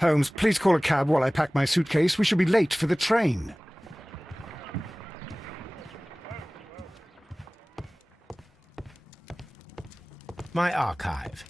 Holmes, please call a cab while I pack my suitcase. We shall be late for the train. My archive.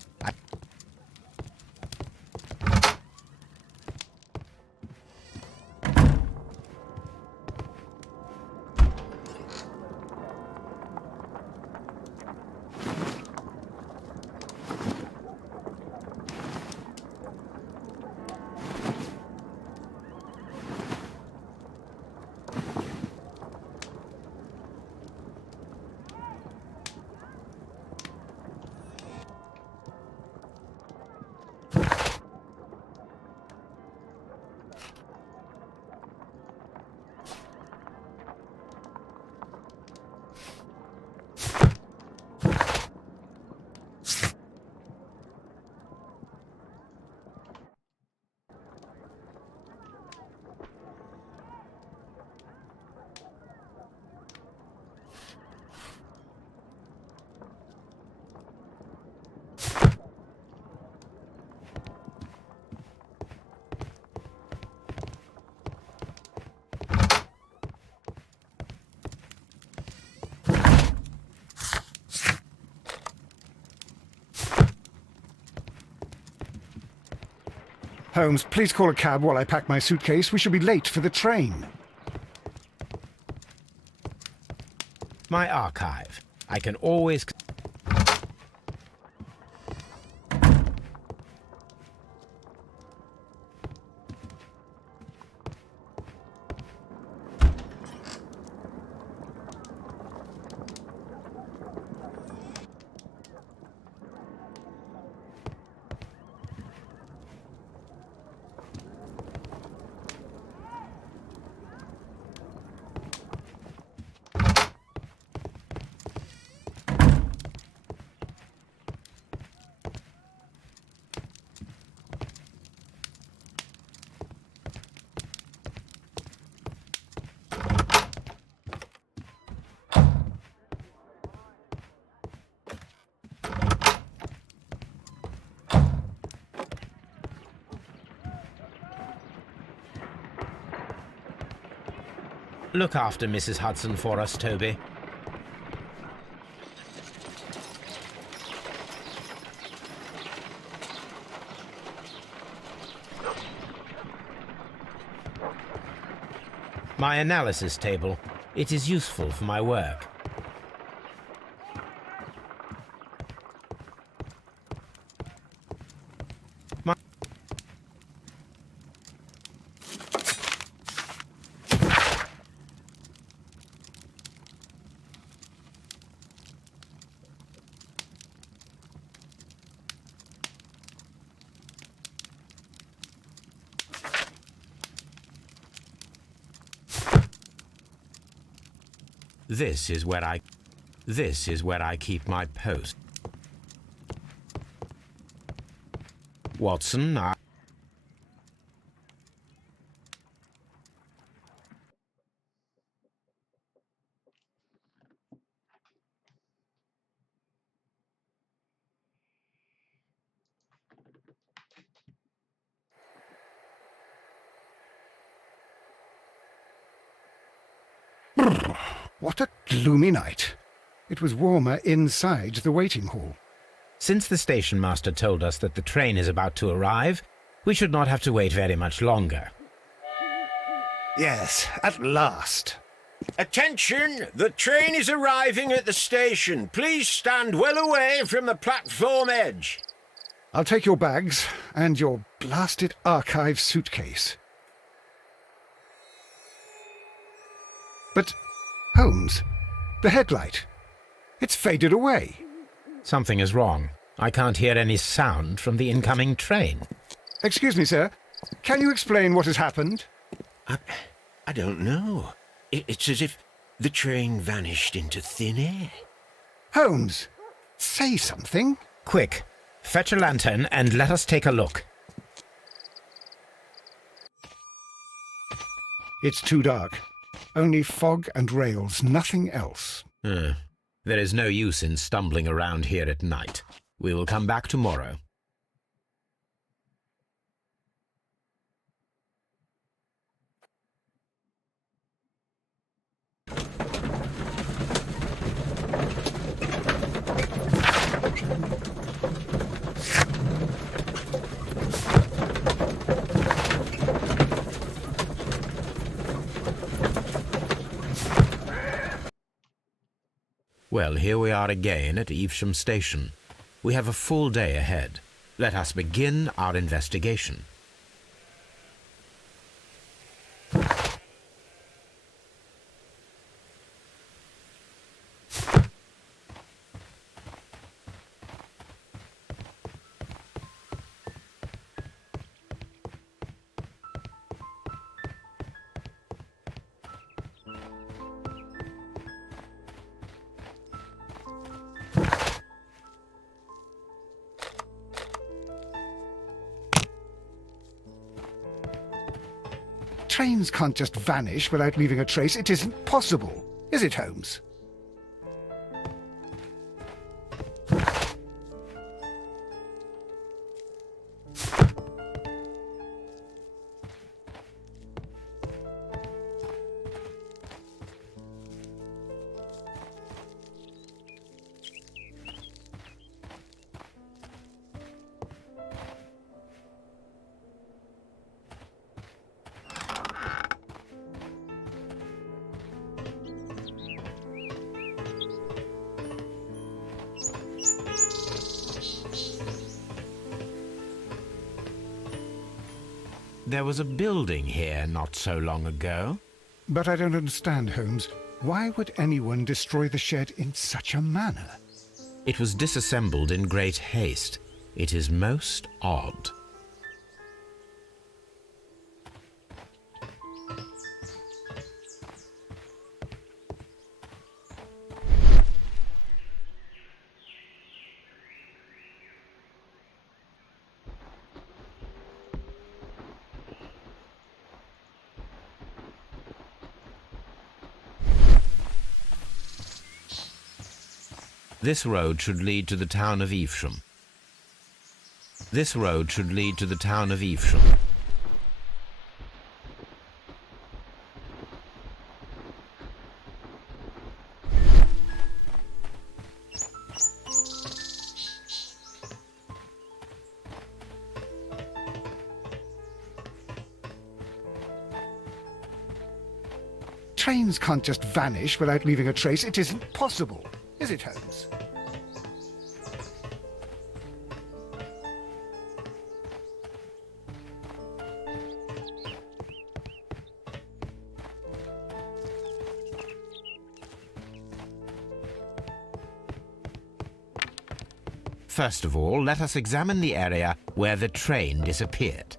Holmes, please call a cab while I pack my suitcase. We shall be late for the train. My archive. I can always... Look after Mrs. Hudson for us, Toby. My analysis table. It is useful for my work. This is where I keep my post. Watson, What a gloomy night. It was warmer inside the waiting hall. Since the station master told us that the train is about to arrive, we should not have to wait very much longer. Yes, at last. Attention! The train is arriving at the station. Please stand well away from the platform edge. I'll take your bags and your blasted archive suitcase. But, Holmes, the headlight. It's faded away. Something is wrong. I can't hear any sound from the incoming train. Excuse me, sir. Can you explain what has happened? I don't know. It's as if the train vanished into thin air. Holmes, say something. Quick, fetch a lantern and let us take a look. It's too dark. Only fog and rails, nothing else. There is no use in stumbling around here at night. We will come back tomorrow. Well, here we are again at Evesham Station. We have a full day ahead. Let us begin our investigation. Trains can't just vanish without leaving a trace. It isn't possible, is it, Holmes? There was a building here not so long ago. But I don't understand, Holmes. Why would anyone destroy the shed in such a manner? It was disassembled in great haste. It is most odd. This road should lead to the town of Evesham. This road should lead to the town of Evesham. Trains can't just vanish without leaving a trace. It isn't possible, is it, Holmes? First of all, let us examine the area where the train disappeared.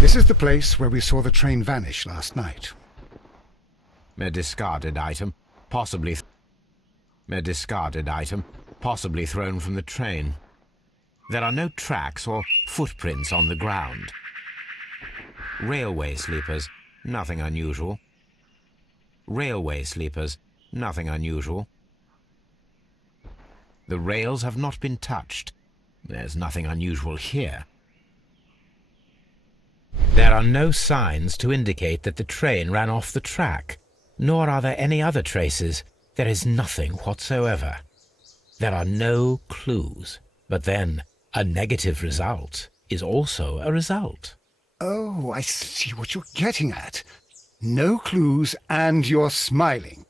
This is the place where we saw the train vanish last night. A discarded item, possibly thrown from the train. There are no tracks or footprints on the ground. Railway sleepers, nothing unusual. Railway sleepers, nothing unusual. The rails have not been touched. There's nothing unusual here. There are no signs to indicate that the train ran off the track, nor are there any other traces. There is nothing whatsoever. There are no clues. But then, a negative result is also a result. Oh, I see what you're getting at. No clues, and you're smiling.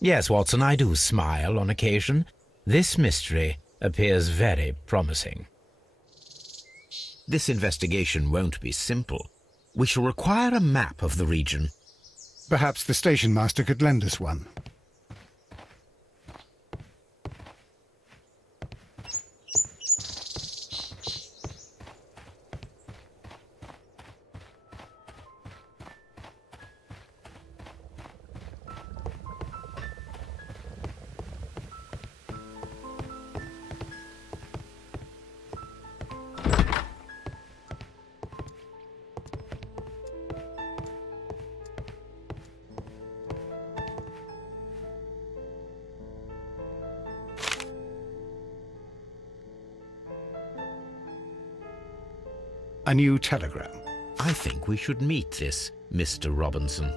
Yes, Watson, I do smile on occasion. This mystery appears very promising. This investigation won't be simple. We shall require a map of the region. Perhaps the station master could lend us one. A new telegram. I think we should meet this Mr. Robinson.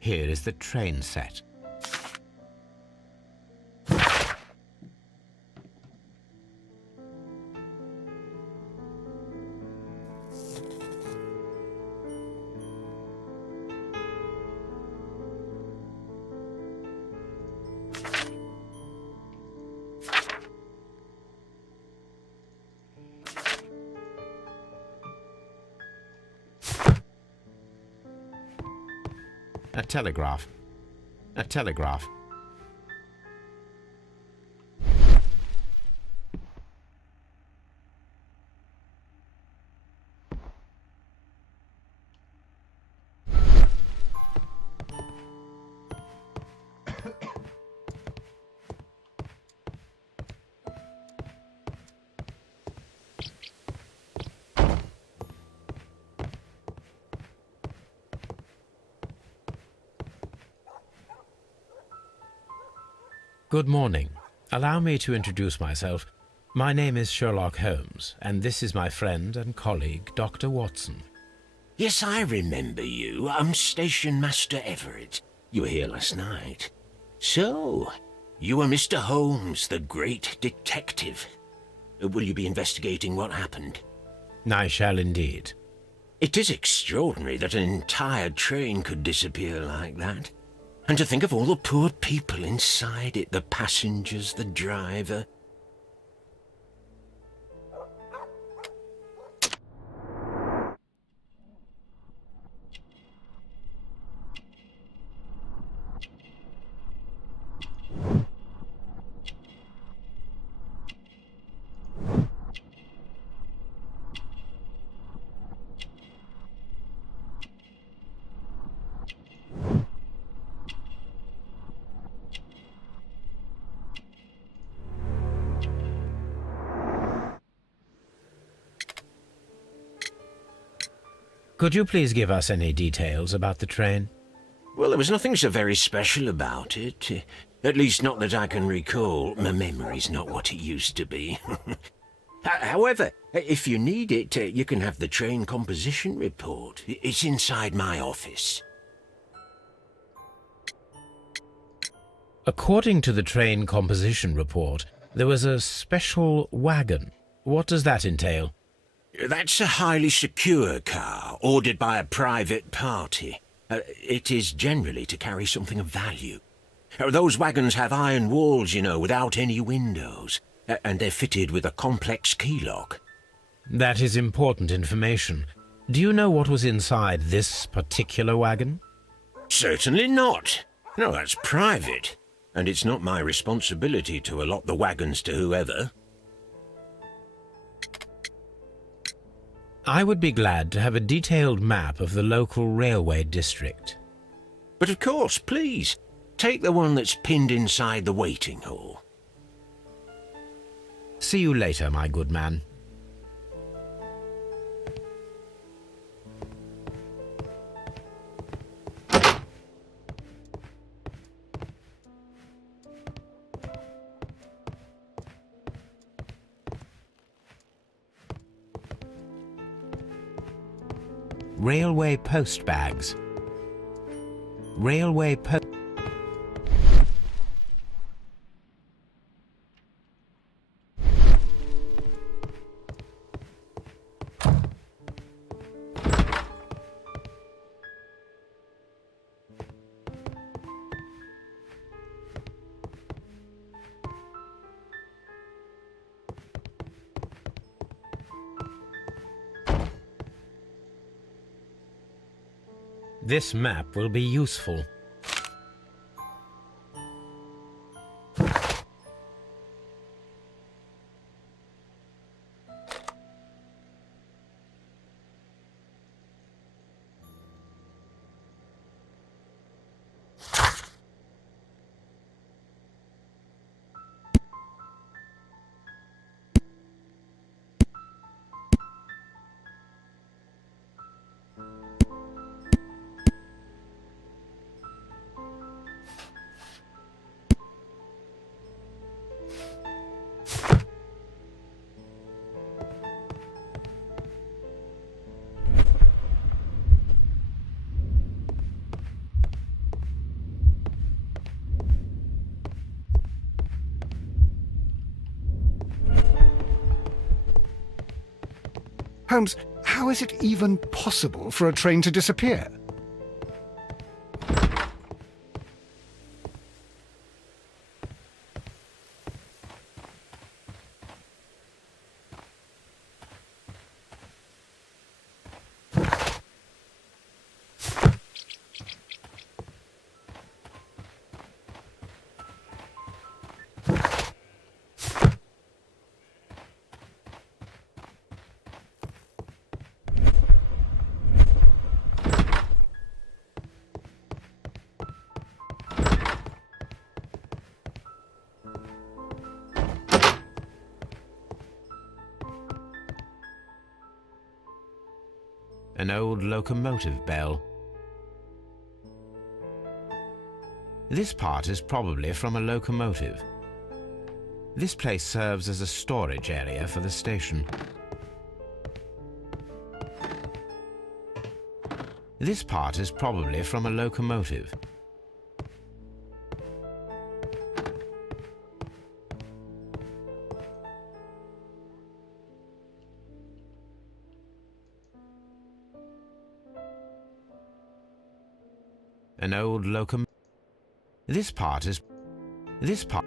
Here is the train set. A telegraph. A telegraph. Good morning. Allow me to introduce myself. My name is Sherlock Holmes, and this is my friend and colleague, Dr. Watson. Yes, I remember you. I'm Station Master Everett. You were here last night. So, you are Mr. Holmes, the great detective. Will you be investigating what happened? I shall indeed. It is extraordinary that an entire train could disappear like that. And to think of all the poor people inside it, the passengers, the driver. Could you please give us any details about the train? Well, there was nothing so very special about it. At least not that I can recall. My memory's not what it used to be. However, if you need it, you can have the train composition report. It's inside my office. According to the train composition report, there was a special wagon. What does that entail? That's a highly secure car, ordered by a private party. It is generally to carry something of value. Those wagons have iron walls, you know, without any windows, and they're fitted with a complex key lock. That is important information. Do you know what was inside this particular wagon? Certainly not. No, that's private, and it's not my responsibility to allot the wagons to whoever. I would be glad to have a detailed map of the local railway district. But of course, please, take the one that's pinned inside the waiting hall. See you later, my good man. Railway post bags. Railway post... This map will be useful. Holmes, how is it even possible for a train to disappear? An old locomotive bell. This part is probably from a locomotive. This place serves as a storage area for the station. This part is probably from a locomotive. An old locomotive. This part is... This part...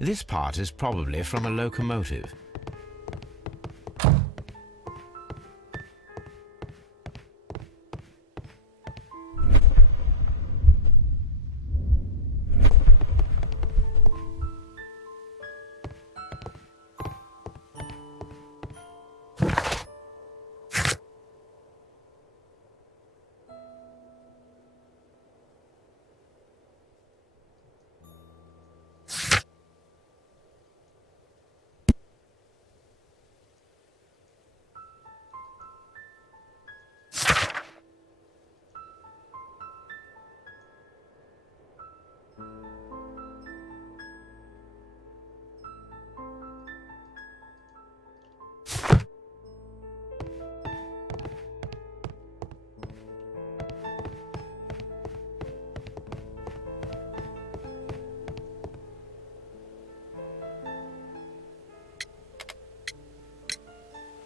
This part is probably from a locomotive.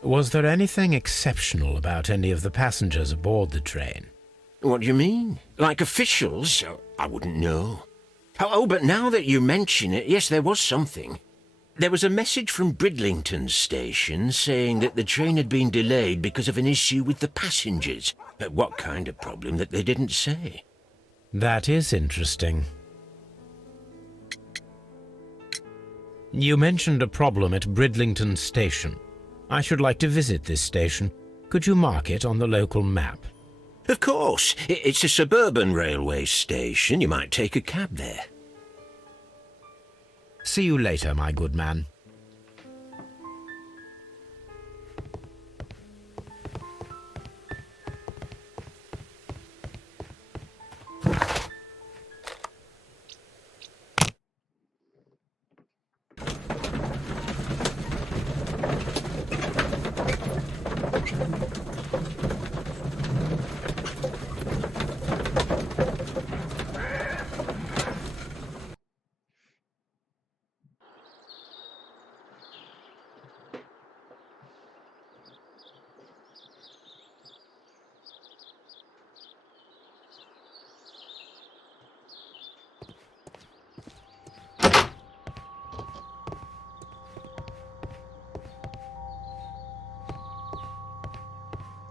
Was there anything exceptional about any of the passengers aboard the train? What do you mean? Like officials? I wouldn't know. But now that you mention it, yes, there was something. There was a message from Bridlington station saying that the train had been delayed because of an issue with the passengers. What kind of problem that they didn't say? That is interesting. You mentioned a problem at Bridlington station. I should like to visit this station. Could you mark it on the local map? Of course. It's a suburban railway station. You might take a cab there. See you later, my good man.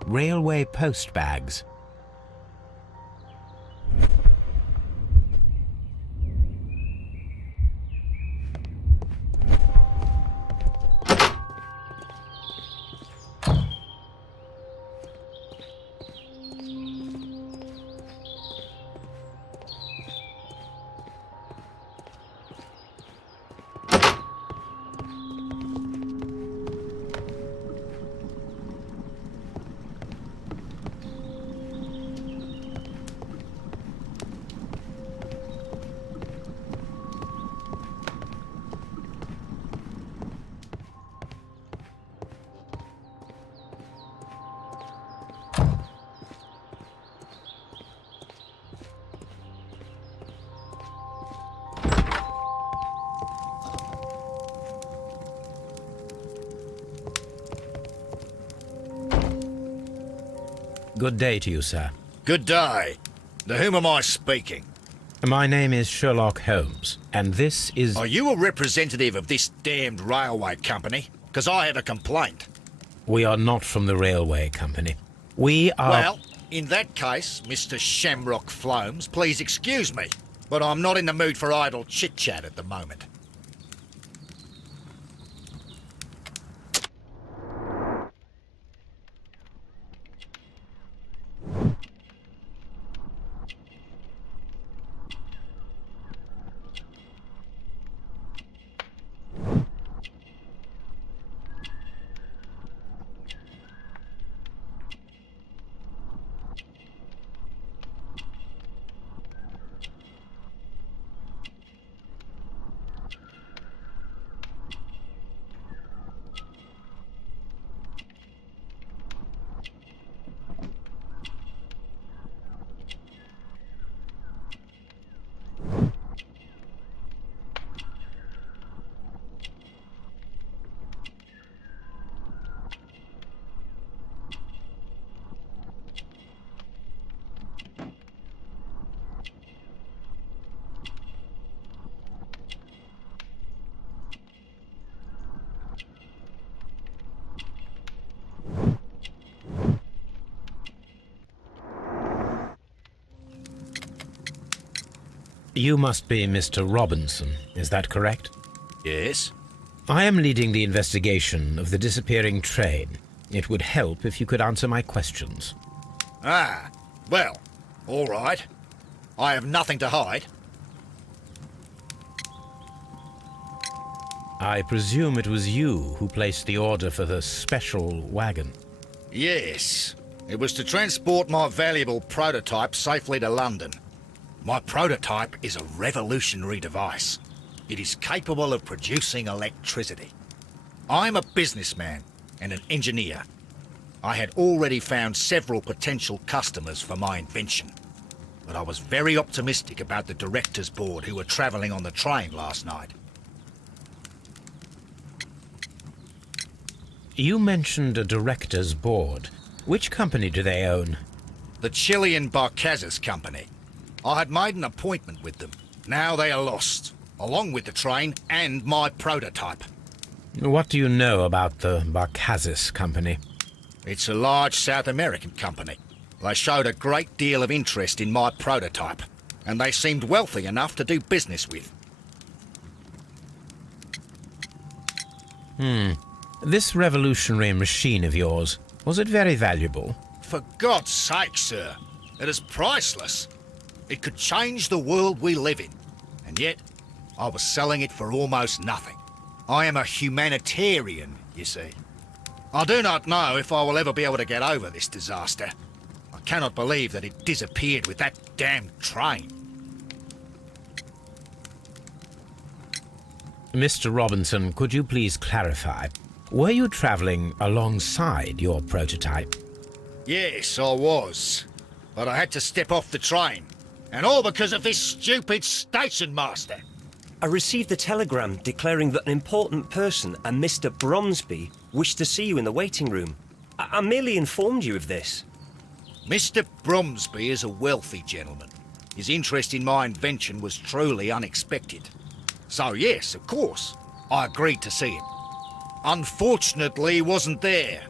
Railway post bags. Good day to you, sir. Good day. To whom am I speaking? My name is Sherlock Holmes, and this is... Are you a representative of this damned railway company? Because I have a complaint. We are not from the railway company. We are... Well, in that case, Mr. Shamrock Flomes, please excuse me, but I'm not in the mood for idle chit-chat at the moment. You must be Mr. Robinson, is that correct? Yes? I am leading the investigation of the disappearing train. It would help if you could answer my questions. Ah, well, all right. I have nothing to hide. I presume it was you who placed the order for the special wagon. Yes. It was to transport my valuable prototype safely to London. My prototype is a revolutionary device. It is capable of producing electricity. I'm a businessman and an engineer. I had already found several potential customers for my invention, but I was very optimistic about the directors' board who were travelling on the train last night. You mentioned a director's board. Which company do they own? The Chilean Barcazes Company. I had made an appointment with them. Now they are lost, along with the train and my prototype. What do you know about the Barcazes Company? It's a large South American company. They showed a great deal of interest in my prototype, and they seemed wealthy enough to do business with. This revolutionary machine of yours, was it very valuable? For God's sake, sir, it is priceless. It could change the world we live in, and yet I was selling it for almost nothing. I am a humanitarian, you see. I do not know if I will ever be able to get over this disaster. I cannot believe that it disappeared with that damn train. Mr. Robinson, could you please clarify? Were you traveling alongside your prototype? Yes, I was. But I had to step off the train. And all because of this stupid station master. I received a telegram declaring that an important person, a Mr. Bromsby, wished to see you in the waiting room. I merely informed you of this. Mr. Bromsby is a wealthy gentleman. His interest in my invention was truly unexpected. So yes, of course, I agreed to see him. Unfortunately, he wasn't there.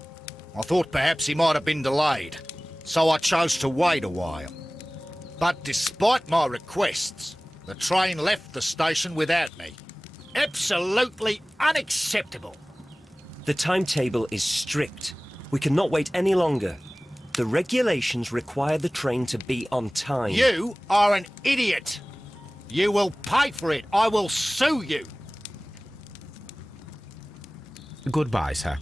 I thought perhaps he might have been delayed, so I chose to wait a while. But despite my requests, the train left the station without me. Absolutely unacceptable. The timetable is strict. We cannot wait any longer. The regulations require the train to be on time. You are an idiot. You will pay for it. I will sue you. Goodbye, sir.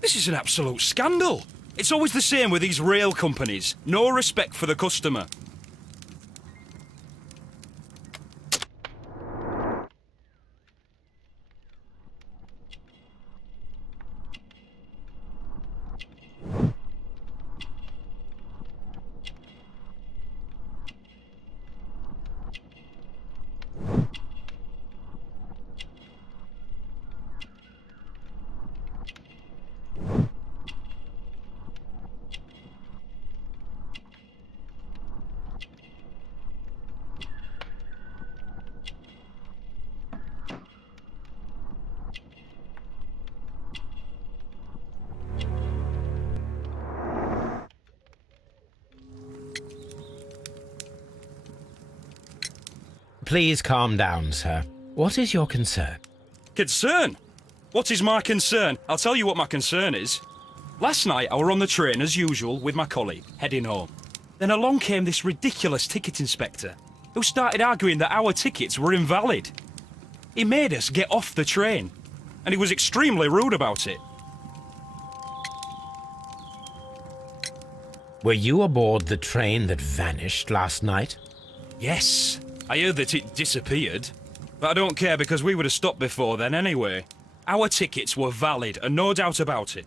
This is an absolute scandal. It's always the same with these rail companies. No respect for the customer. Please calm down, sir. What is your concern? Concern? What is my concern? I'll tell you what my concern is. Last night, I were on the train as usual with my colleague, heading home. Then along came this ridiculous ticket inspector, who started arguing that our tickets were invalid. He made us get off the train, and he was extremely rude about it. Were you aboard the train that vanished last night? Yes, I heard that it disappeared. But I don't care because we would have stopped before then anyway. Our tickets were valid and no doubt about it.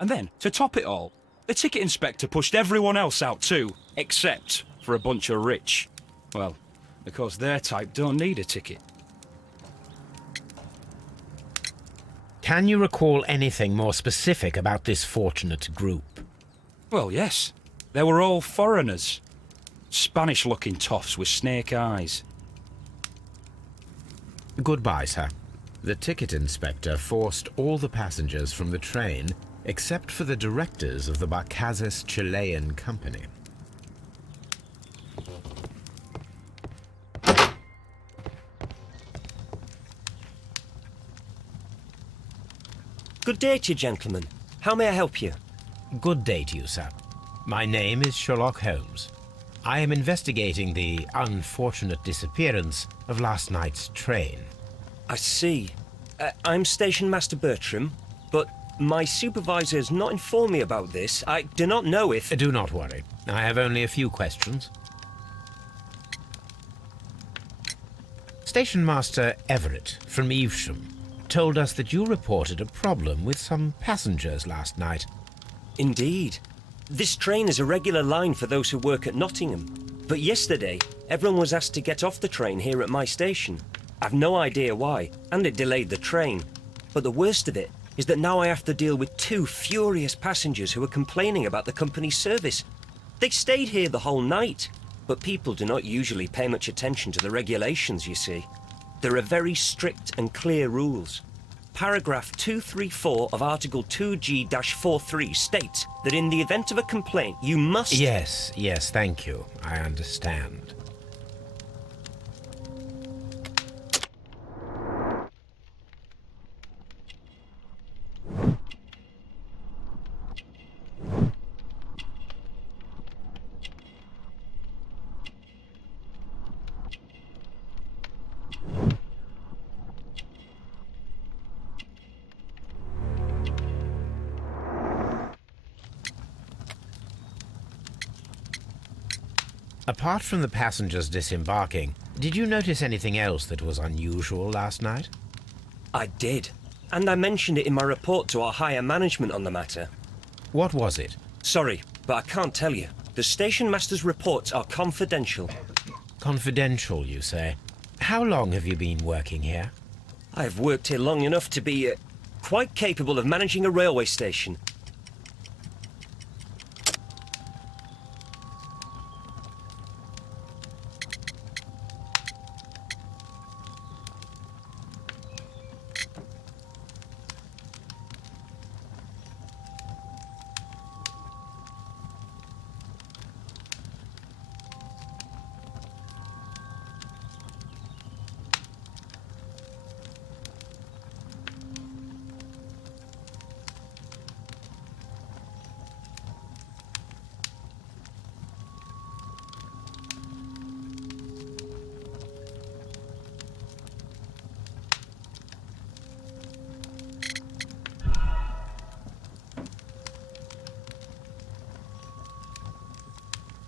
And then, to top it all, the ticket inspector pushed everyone else out too, except for a bunch of rich. Well, because their type don't need a ticket. Can you recall anything more specific about this fortunate group? Well, yes. They were all foreigners. Spanish-looking toffs with snake eyes. Goodbye, sir. The ticket inspector forced all the passengers from the train except for the directors of the Barcazes Chilean Company. Good day to you, gentlemen. How may I help you? Good day to you, sir. My name is Sherlock Holmes. I am investigating the unfortunate disappearance of last night's train. I see. I'm Station Master Bertram, but my supervisor has not informed me about this. I do not know if... Do not worry. I have only a few questions. Station Master Everett from Evesham told us that you reported a problem with some passengers last night. Indeed. This train is a regular line for those who work at Nottingham. But yesterday, everyone was asked to get off the train here at my station. I've no idea why, and it delayed the train. But the worst of it is that now I have to deal with two furious passengers who are complaining about the company's service. They stayed here the whole night, but people do not usually pay much attention to the regulations, you see. There are very strict and clear rules. Paragraph 234 of Article 2G-43 states that in the event of a complaint, you must... Yes, thank you. I understand. Apart from the passengers disembarking, did you notice anything else that was unusual last night? I did. And I mentioned it in my report to our higher management on the matter. What was it? Sorry, but I can't tell you. The station master's reports are confidential. Confidential, you say? How long have you been working here? I have worked here long enough to be quite capable of managing a railway station.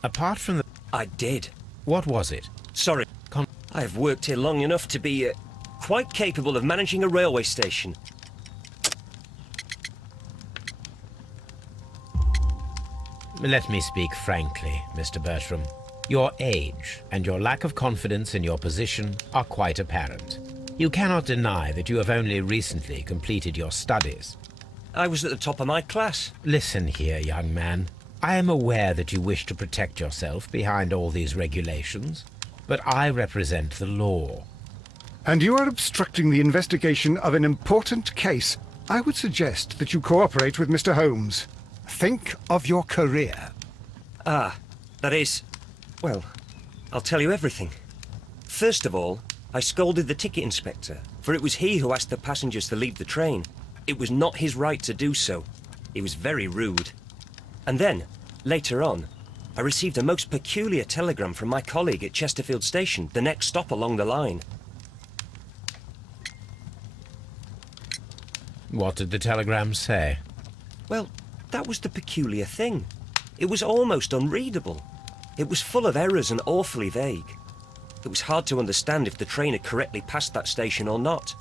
Apart from the... I did. What was it? Sorry. I have worked here long enough to be quite capable of managing a railway station. Let me speak frankly, Mr. Bertram. Your age and your lack of confidence in your position are quite apparent. You cannot deny that you have only recently completed your studies. I was at the top of my class. Listen here, young man. I am aware that you wish to protect yourself behind all these regulations, but I represent the law. And you are obstructing the investigation of an important case. I would suggest that you cooperate with Mr. Holmes. Think of your career. Ah, that is... Well, I'll tell you everything. First of all, I scolded the ticket inspector, for it was he who asked the passengers to leave the train. It was not his right to do so. He was very rude. And then, later on, I received a most peculiar telegram from my colleague at Chesterfield Station, the next stop along the line. What did the telegram say? Well, that was the peculiar thing. It was almost unreadable. It was full of errors and awfully vague. It was hard to understand if the train had correctly passed that station or not.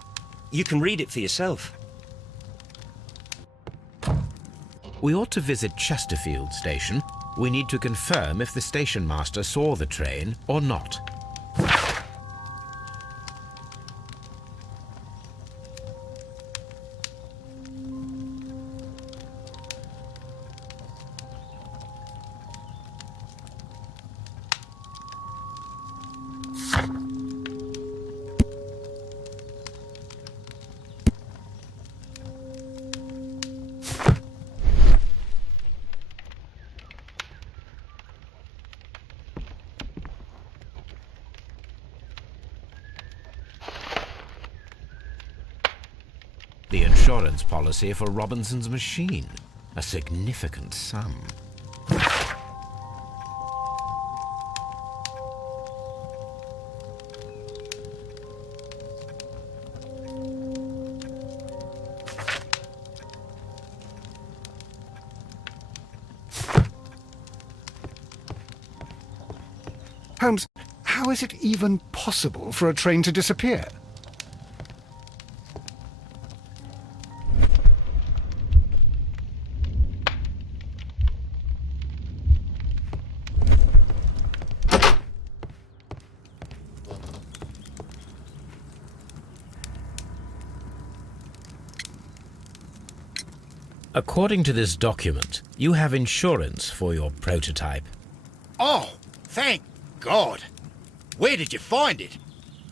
You can read it for yourself. We ought to visit Chesterfield Station. We need to confirm if the station master saw the train or not. The insurance policy for Robinson's machine. A significant sum. Holmes, how is it even possible for a train to disappear? According to this document, you have insurance for your prototype. Oh, thank God. Where did you find it?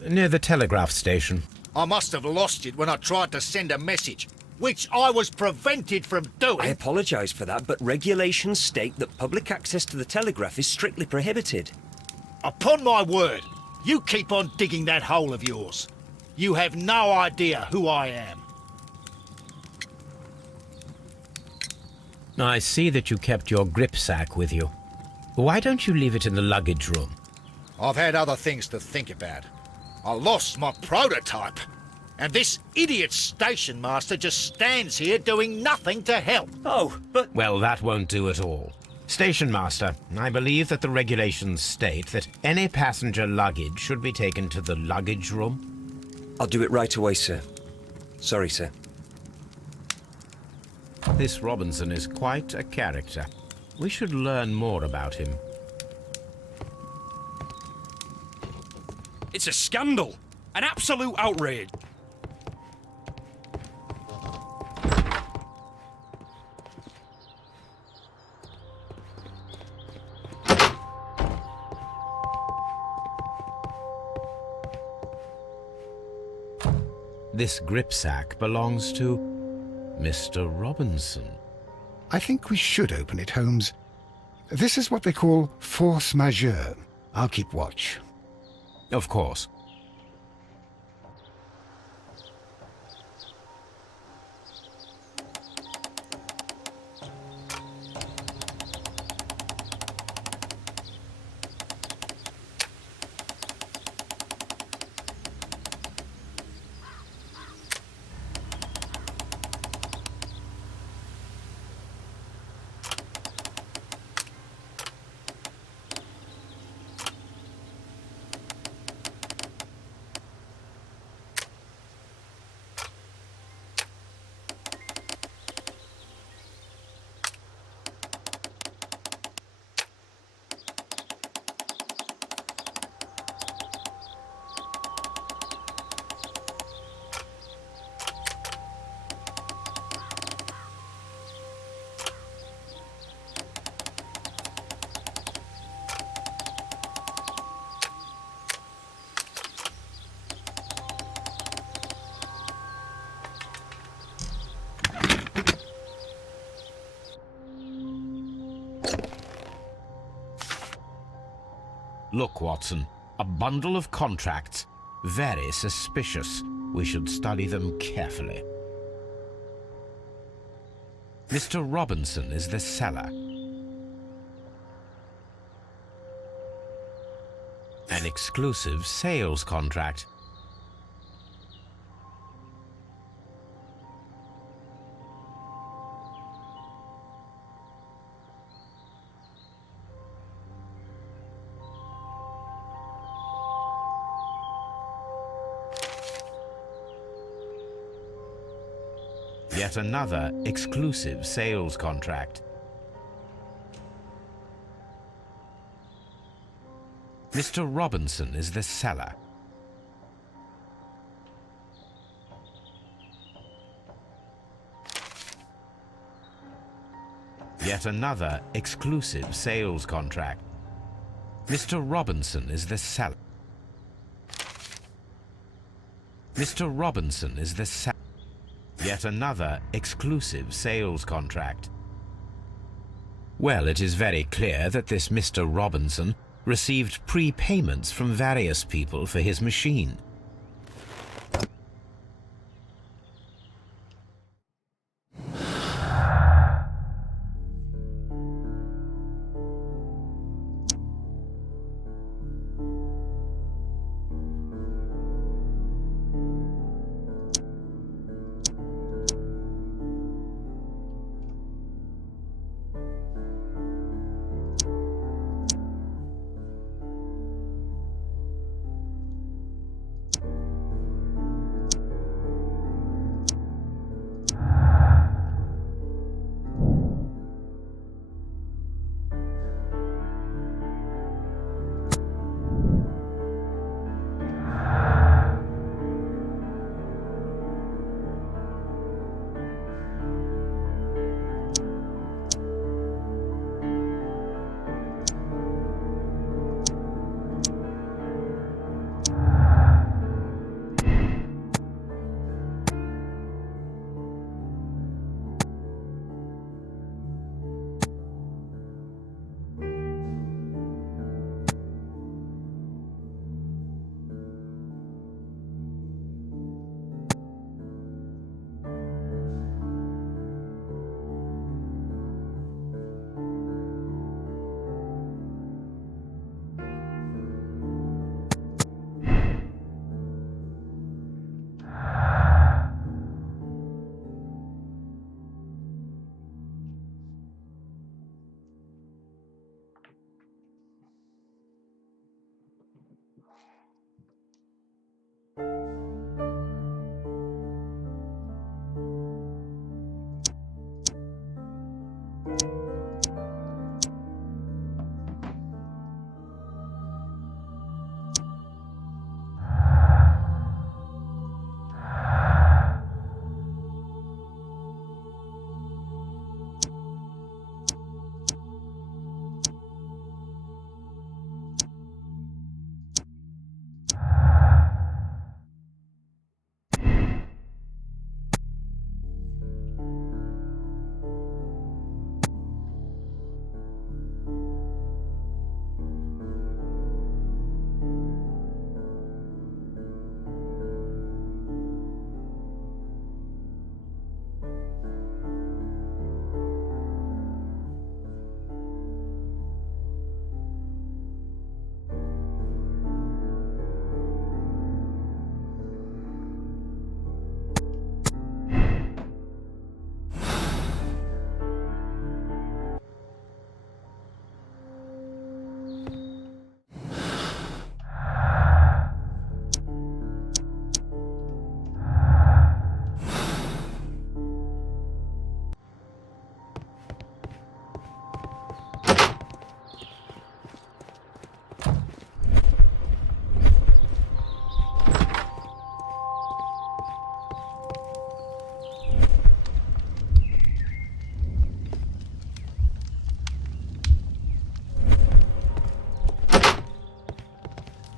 Near the telegraph station. I must have lost it when I tried to send a message, which I was prevented from I doing. apologise for that, but regulations state that public access to the telegraph is strictly prohibited. Upon my word, you keep on digging that hole of yours. You have no idea who I am. I see that you kept your grip sack with you. Why don't you leave it in the luggage room? I've had other things to think about. I lost my prototype. And this idiot station master just stands here doing nothing to help. Oh, but... Well, that won't do at all. Station master, I believe that the regulations state that any passenger luggage should be taken to the luggage room. I'll do it right away, sir. Sorry, sir. This Robinson is quite a character. We should learn more about him. It's a scandal. An absolute outrage. This grip sack belongs to Mr. Robinson. I think we should open it, Holmes. This is what they call force majeure. I'll keep watch. Of course. Look, Watson, A bundle of contracts. Very suspicious. We should study them carefully. Mr. Robinson is the seller. An exclusive sales contract. Yet another exclusive sales contract. Mr. Robinson is the seller. Yet another exclusive sales contract. Mr. Robinson is the seller. Mr. Robinson is the seller. Yet another exclusive sales contract. Well, it is very clear that this Mr. Robinson received prepayments from various people for his machine.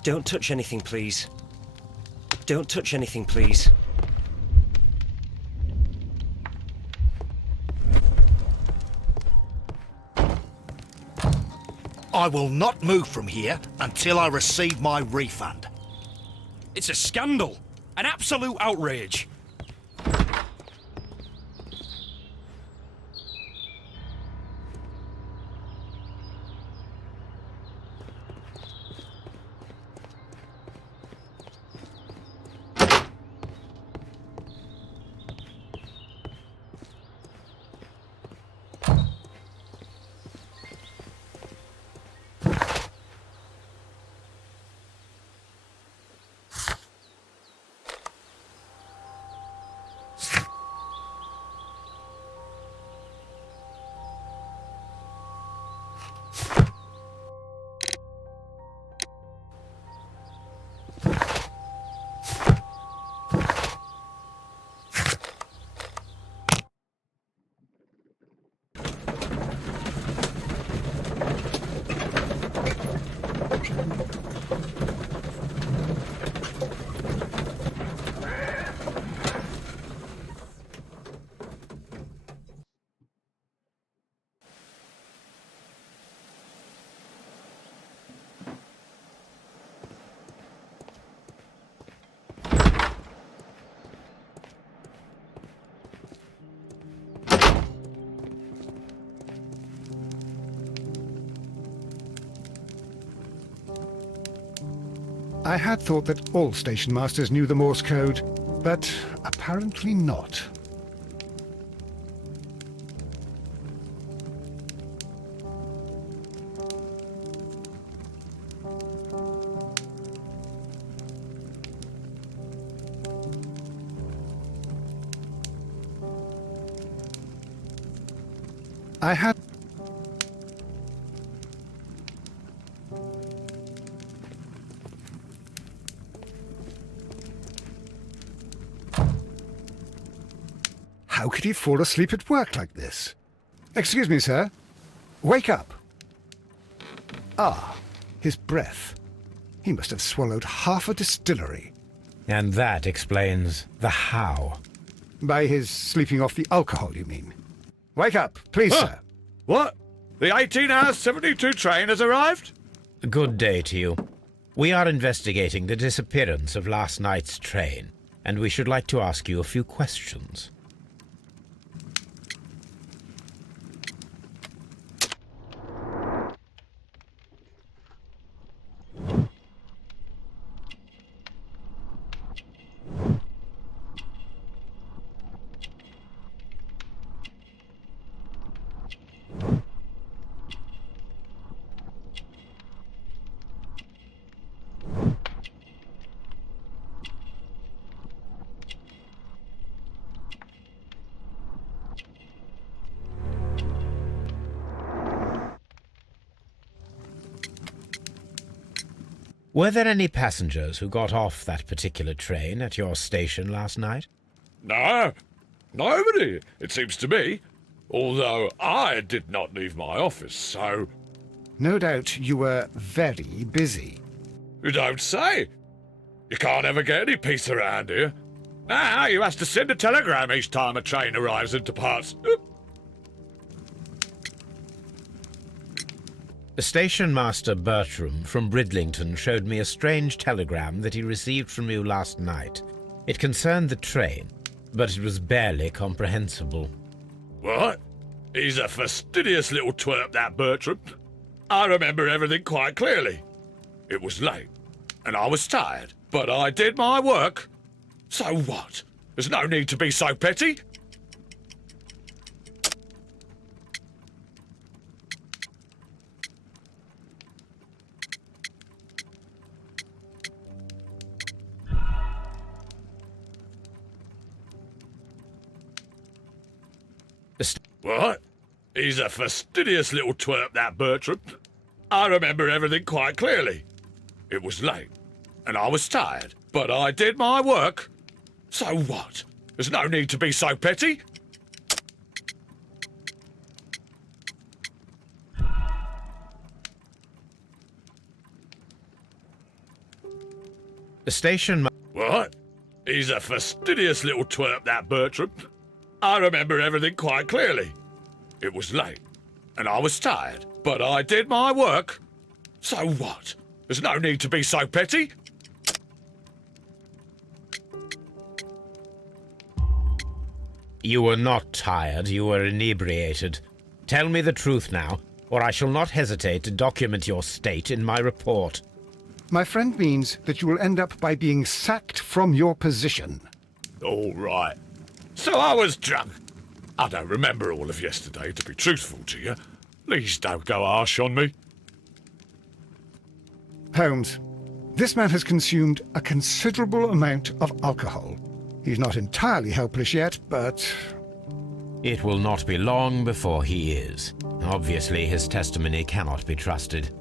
Don't touch anything, please. Don't touch anything, please. I will not move from here until I receive my refund. It's a scandal. An absolute outrage. I had thought that all station masters knew the Morse code, but apparently not. I had... How could he fall asleep at work like this? Excuse me, sir. Wake up. Ah, his breath. He must have swallowed half a distillery. And that explains the how. By his sleeping off the alcohol, you mean? Wake up, please, sir. What? The 18-hour 72 train has arrived? Good day to you. We are investigating the disappearance of last night's train, and we should like to ask you a few questions. Were there any passengers who got off that particular train at your station last night? No, nobody, it seems to me. Although I did not leave my office, so... No doubt you were very busy. You don't say. You can't ever get any peace around here. Now you have to send a telegram each time a train arrives and departs. The station master Bertram from Bridlington showed me a strange telegram that he received from you last night. It concerned the train, but it was barely comprehensible. What? He's a fastidious little twerp, that Bertram. I remember everything quite clearly. It was late, and I was tired, but I did my work. So what? There's no need to be so petty. What? He's a fastidious little twerp, that Bertram. I remember everything quite clearly. It was late, and I was tired, but I did my work. So what? There's no need to be so petty. The station... What? He's a fastidious little twerp, that Bertram. I remember everything quite clearly. It was late, and I was tired, but I did my work. So what? There's no need to be so petty. You were not tired, you were inebriated. Tell me the truth now, or I shall not hesitate to document your state in my report. My friend means that you will end up by being sacked from your position. All right. So I was drunk. I don't remember all of yesterday, to be truthful to you. Please don't go harsh on me. Holmes, this man has consumed a considerable amount of alcohol. He's not entirely helpless yet, but... It will not be long before he is. Obviously, his testimony cannot be trusted.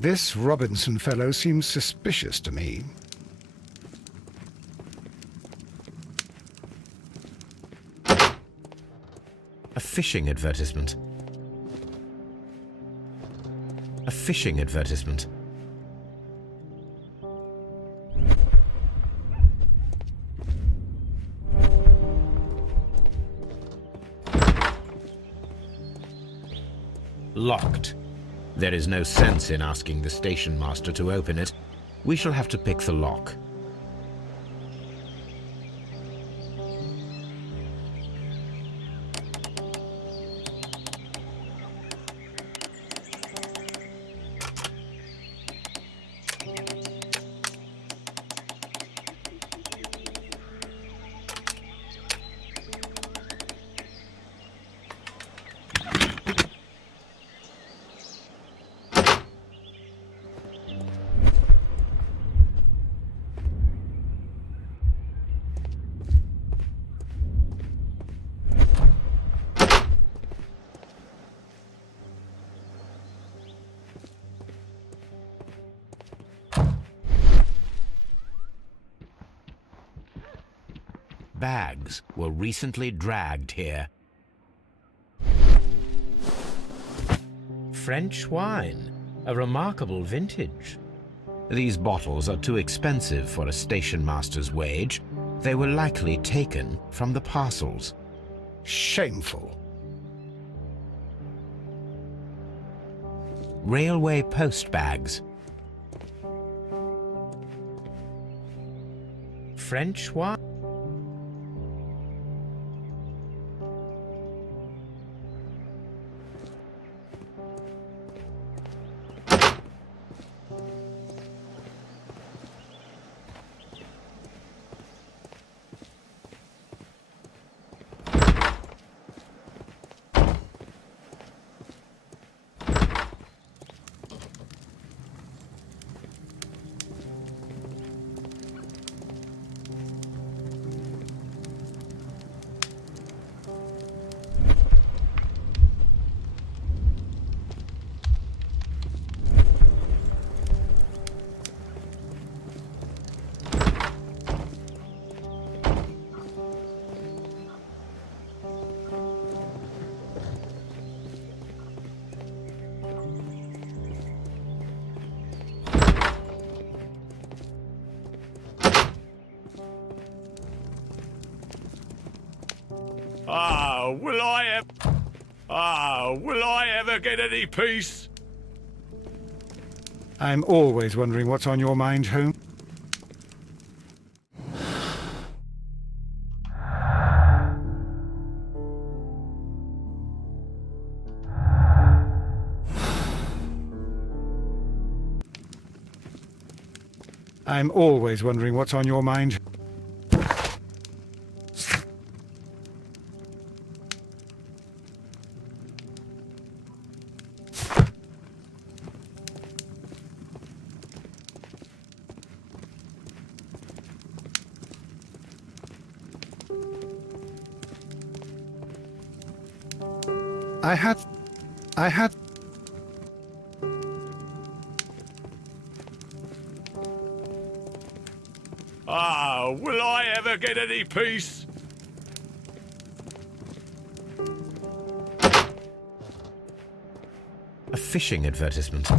This Robinson fellow seems suspicious to me. A fishing advertisement. A fishing advertisement. Locked. There is no sense in asking the station master to open it. We shall have to pick the lock. Bags were recently dragged here. French wine, a remarkable vintage. These bottles are too expensive for a station master's wage. They were likely taken from the parcels. Shameful. Railway post bags. French wine. Will I ever get any peace? I'm always wondering what's on your mind, Holmes. I'm always wondering what's on your mind. I had... Will I ever get any peace? A fishing advertisement.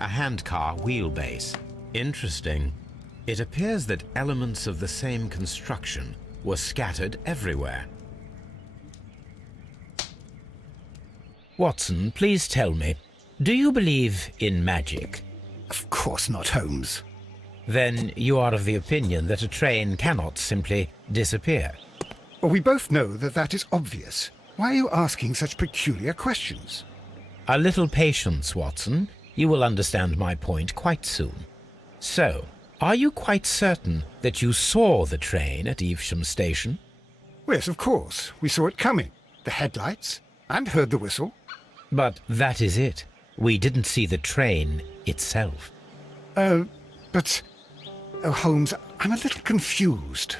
A handcar wheelbase. Interesting. It appears that elements of the same construction were scattered everywhere. Watson, please tell me, do you believe in magic? Of course not, Holmes. Then you are of the opinion that a train cannot simply disappear. Well, we both know that that is obvious. Why are you asking such peculiar questions? A little patience, Watson. You will understand my point quite soon. So, are you quite certain that you saw the train at Evesham Station? Yes, of course. We saw it coming. The headlights, and heard the whistle. But that is it. We didn't see the train itself. But... Oh, Holmes, I'm a little confused.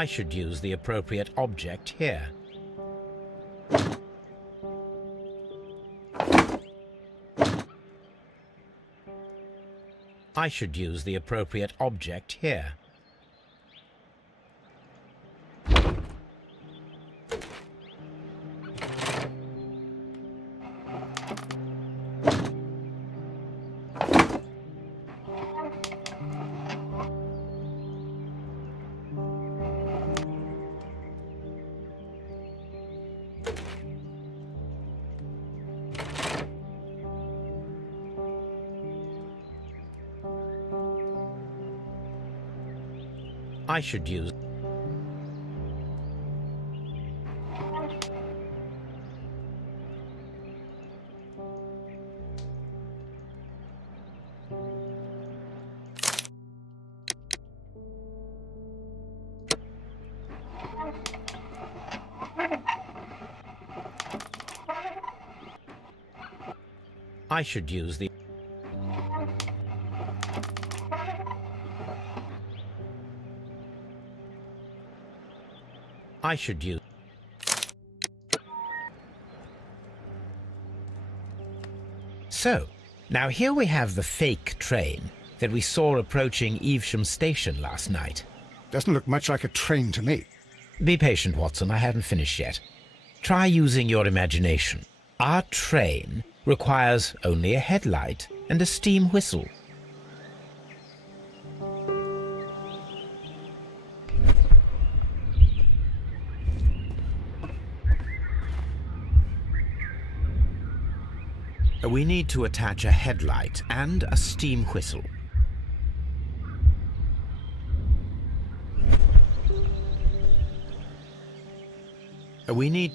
I should use the appropriate object here. I should use the appropriate object here. I should use... I should use the... I should use... So, now here we have the fake train that we saw approaching Evesham Station last night. Doesn't look much like a train to me. Be patient, Watson, I haven't finished yet. Try using your imagination. Our train requires only a headlight and a steam whistle. We need to attach a headlight and a steam whistle. We need...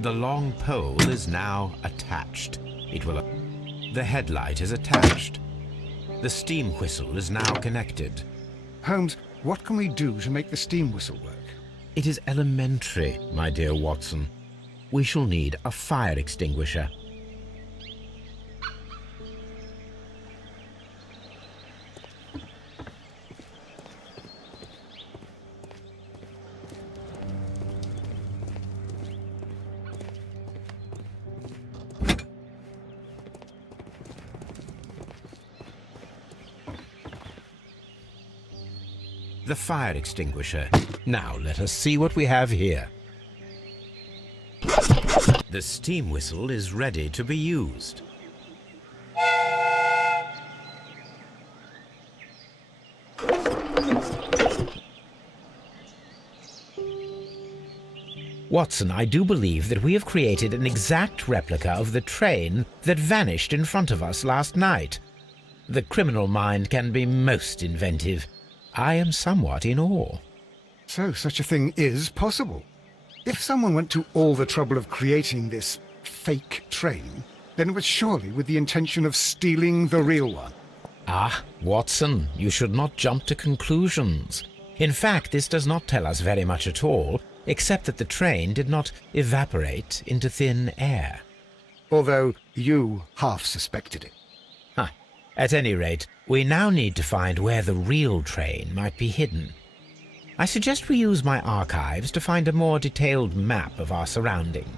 The long pole is now attached. It will... The headlight is attached. The steam whistle is now connected. Holmes, what can we do to make the steam whistle work? It is elementary, my dear Watson. We shall need a fire extinguisher. The fire extinguisher. Now let us see what we have here. The steam whistle is ready to be used. Watson, I do believe that we have created an exact replica of the train that vanished in front of us last night. The criminal mind can be most inventive. I am somewhat in awe. So such a thing is possible. If someone went to all the trouble of creating this fake train, then it was surely with the intention of stealing the real one. Ah, Watson, you should not jump to conclusions. In fact, this does not tell us very much at all, except that the train did not evaporate into thin air. Although you half suspected it. At any rate, we now need to find where the real train might be hidden. I suggest we use my archives to find a more detailed map of our surroundings.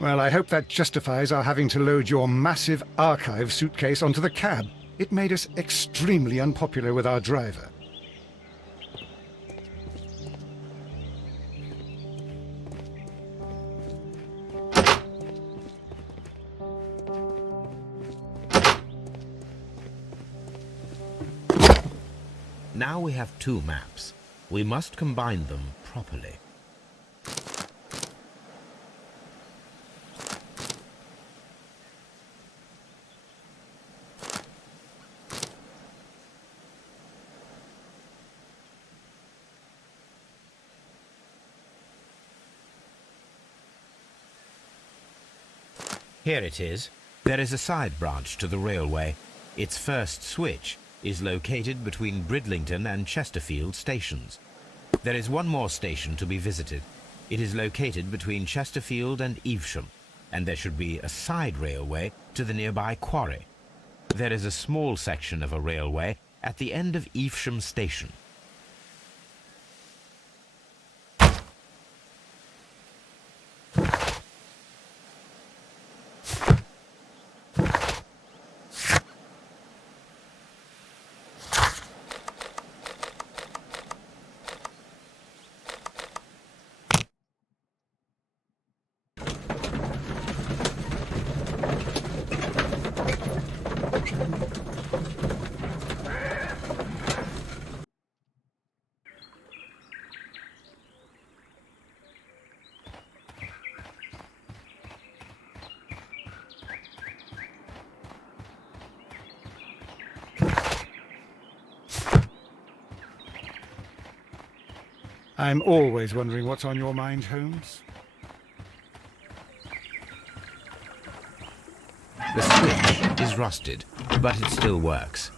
Well, I hope that justifies our having to load your massive archive suitcase onto the cab. It made us extremely unpopular with our driver. Now we have two maps. We must combine them properly. Here it is. There is a side branch to the railway. Its first switch is located between Bridlington and Chesterfield stations. There is one more station to be visited. It is located between Chesterfield and Evesham, and there should be a side railway to the nearby quarry. There is a small section of a railway at the end of Evesham station. I'm always wondering what's on your mind, Holmes. The switch is rusted, but it still works.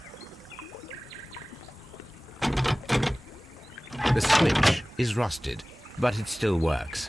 The switch is rusted, but it still works.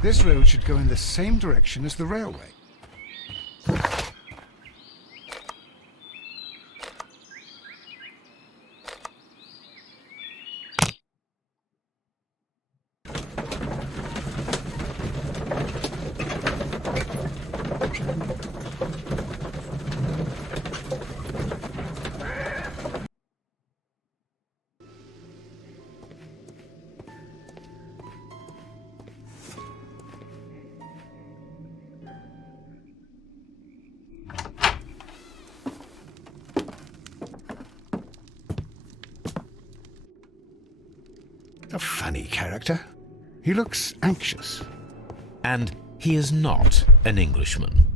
This road should go in the same direction as the railway. A funny character. He looks anxious. And he is not an Englishman.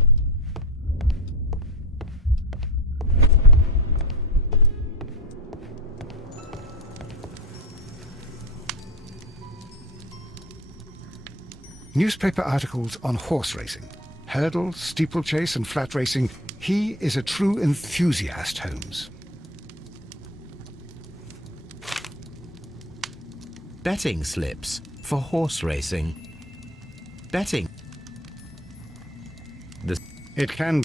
Newspaper articles on horse racing. Hurdle, steeplechase and flat racing. He is a true enthusiast, Holmes. Betting slips for horse racing. Betting. It can...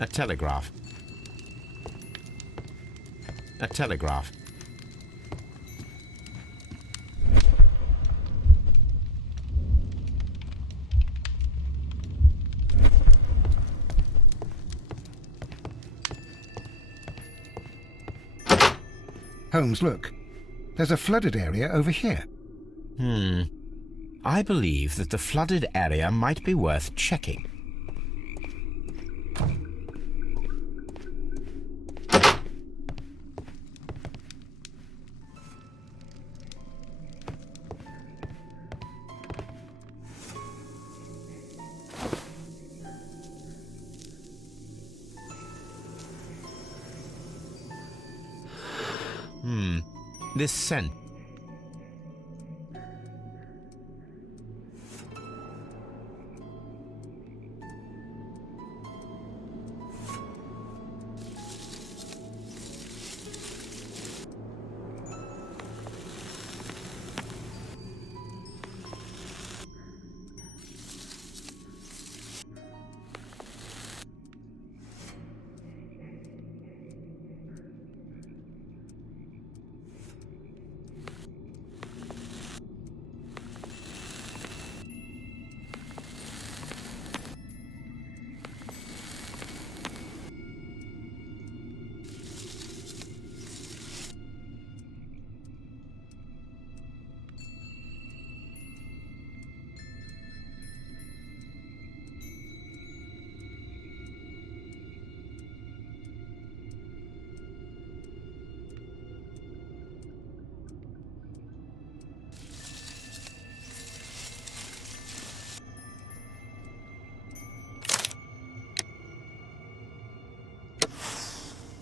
A telegraph. A telegraph. Holmes, look. There's a flooded area over here. I believe that the flooded area might be worth checking. This scent.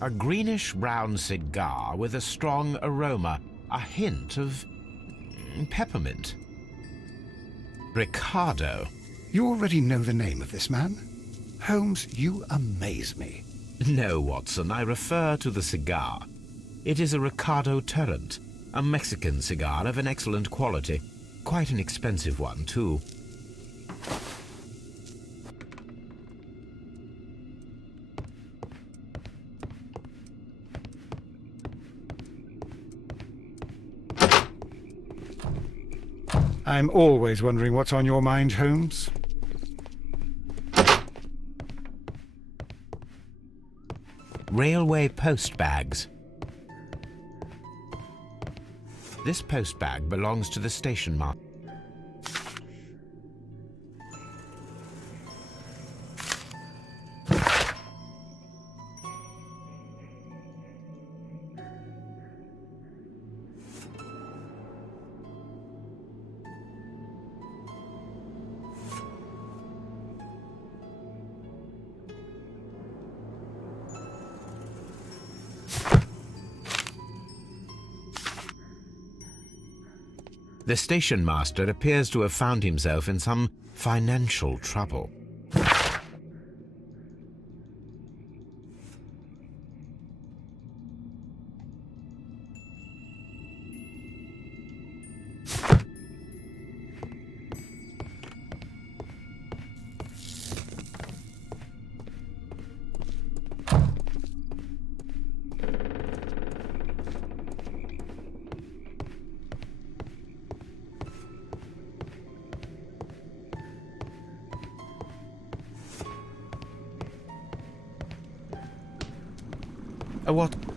A greenish-brown cigar with a strong aroma, a hint of peppermint. Ricardo. You already know the name of this man? Holmes, you amaze me. No, Watson, I refer to the cigar. It is a Ricardo Tarrant, a Mexican cigar of an excellent quality. Quite an expensive one, too. I'm always wondering what's on your mind, Holmes. Railway post bags. This post bag belongs to the station master. The station master appears to have found himself in some financial trouble.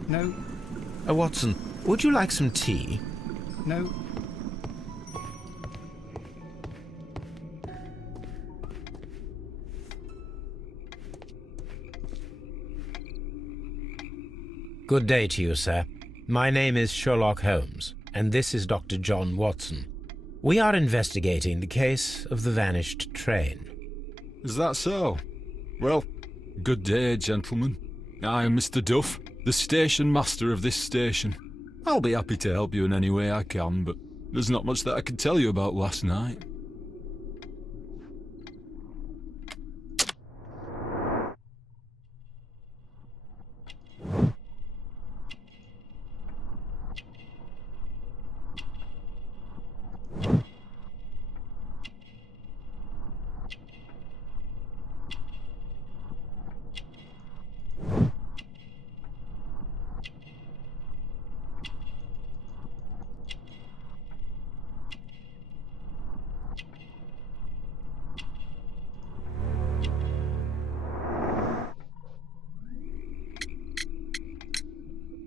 No, Watson, would you like some tea? no. Good day to you, sir. My name is Sherlock Holmes, and this is Dr. John Watson. We are investigating the case of the vanished train. Is that so? Well, good day, gentlemen. I am Mr. Duff, the station master of this station. I'll be happy to help you in any way I can, but there's not much that I can tell you about last night.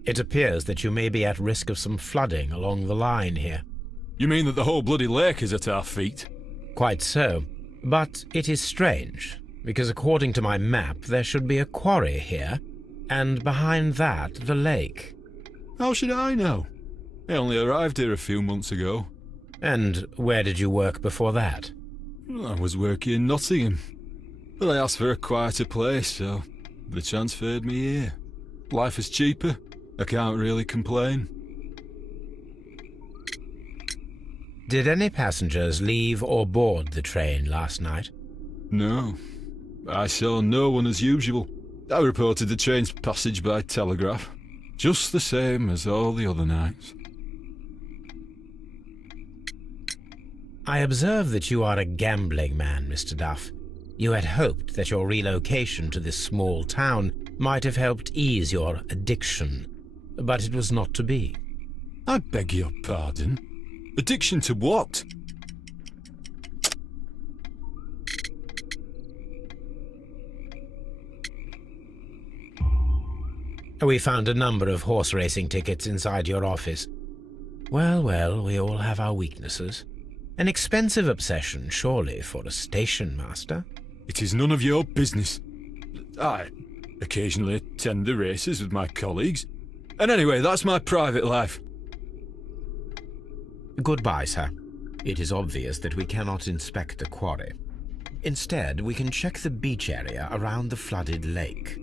It appears that you may be at risk of some flooding along the line here. You mean that the whole bloody lake is at our feet? Quite so. But it is strange, because according to my map, there should be a quarry here, and behind that, the lake. How should I know? I only arrived here a few months ago. And where did you work before that? I was working in Nottingham, but I asked for a quieter place, so they transferred me here. Life is cheaper. I can't really complain. Did any passengers leave or board the train last night? No. I saw no one as usual. I reported the train's passage by telegraph, just the same as all the other nights. I observe that you are a gambling man, Mr. Duff. You had hoped that your relocation to this small town might have helped ease your addiction, but it was not to be. I beg your pardon? Addiction to what? We found a number of horse racing tickets inside your office. Well, well, we all have our weaknesses. An expensive obsession, surely, for a station master. It is none of your business. I occasionally attend the races with my colleagues. And anyway, that's my private life. Goodbye, sir. It is obvious that we cannot inspect the quarry. Instead, we can check the beach area around the flooded lake.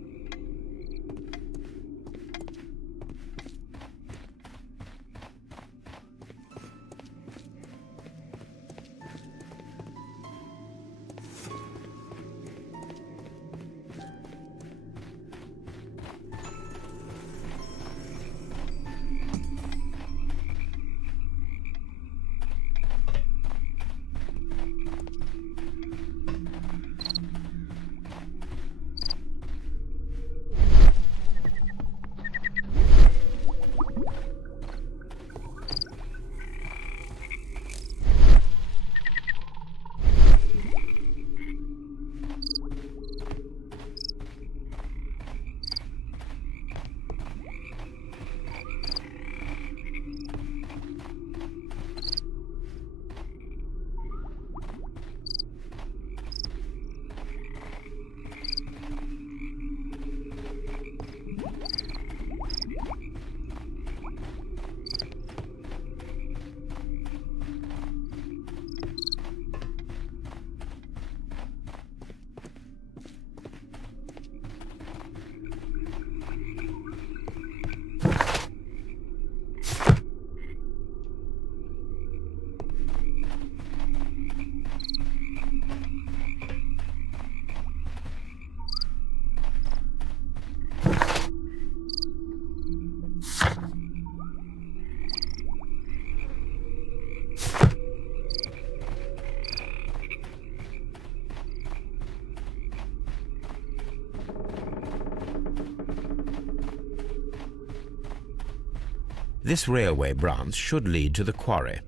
This railway branch should lead to the quarry.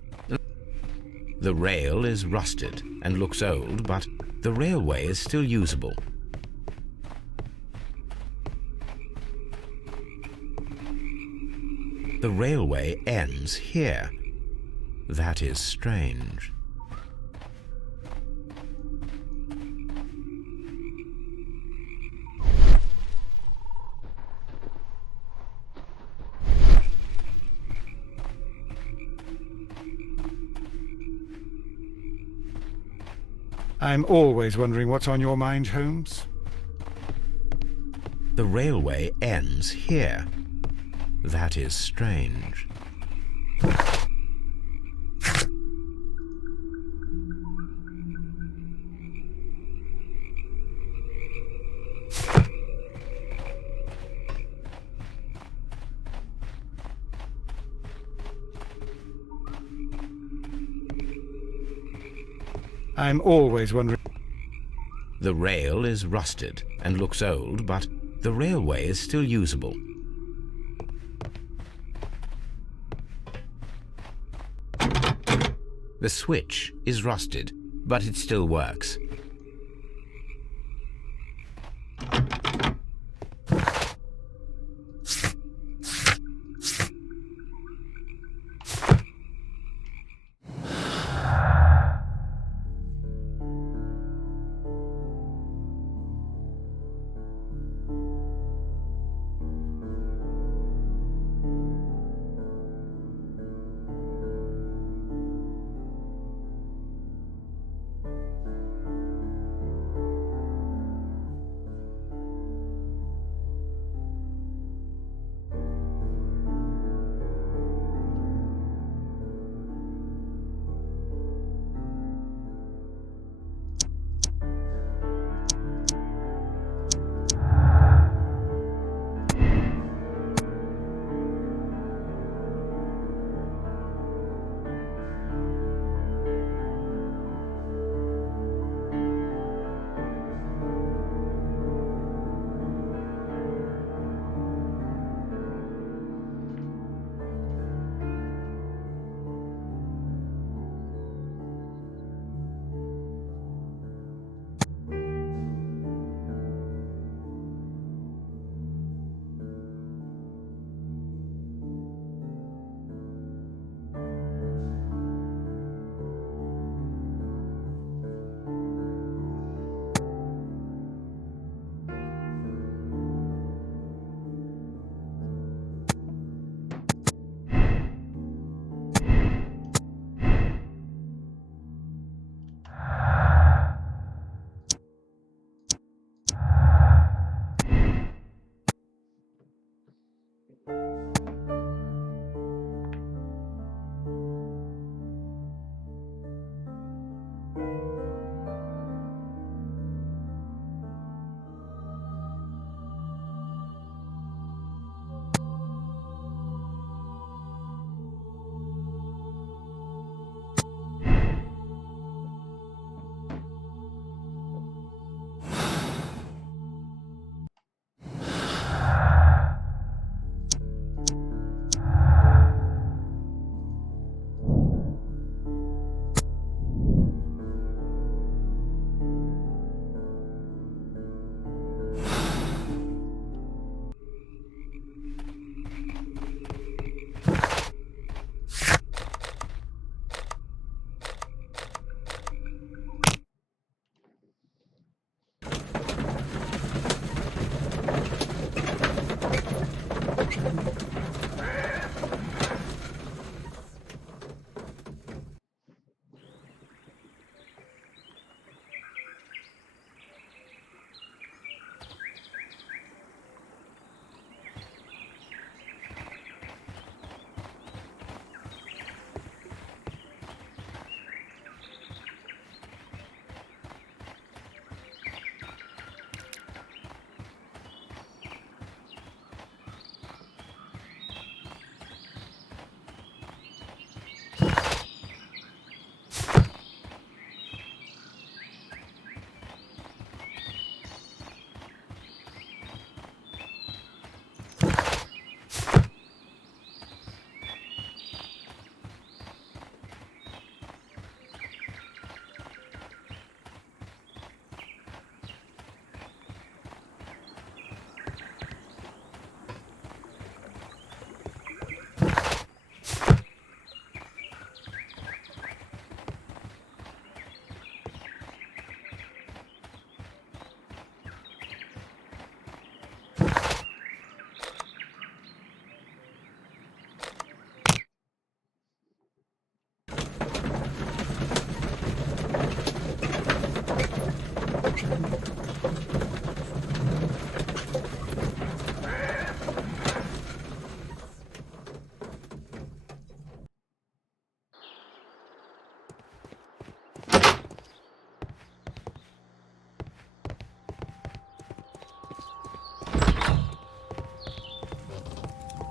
The rail is rusted and looks old, but the railway is still usable. The railway ends here. That is strange. I'm always wondering what's on your mind, Holmes. The railway ends here. That is strange. I'm always wondering. The rail is rusted and looks old, but the railway is still usable. The switch is rusted, but it still works.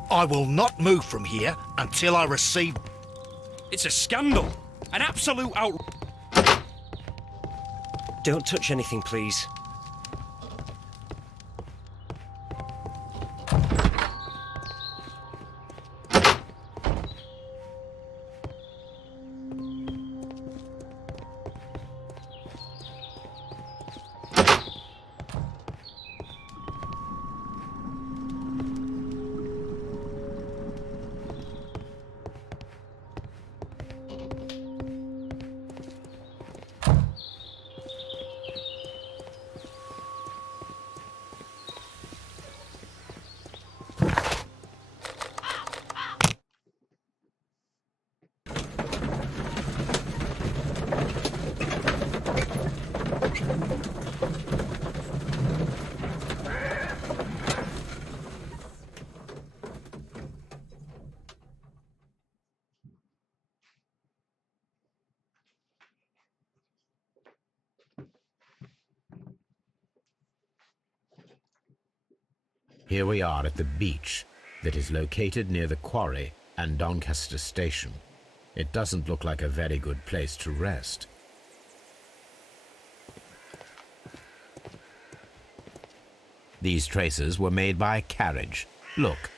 I will not move from here until I receive... It's a scandal. An absolute out... Don't touch anything, please. Here we are at the beach that is located near the quarry and Doncaster Station. It doesn't look like a very good place to rest. These traces were made by a carriage. Look.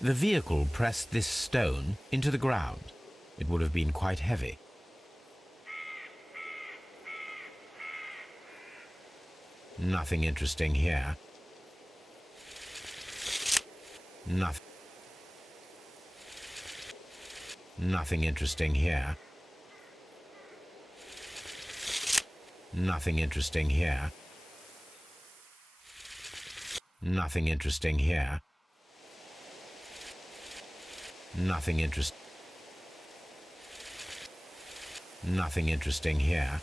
The vehicle pressed this stone into the ground. It would have been quite heavy. Nothing interesting here. Nothing interesting here. Nothing interesting here. Nothing interesting here. Nothing interesting here.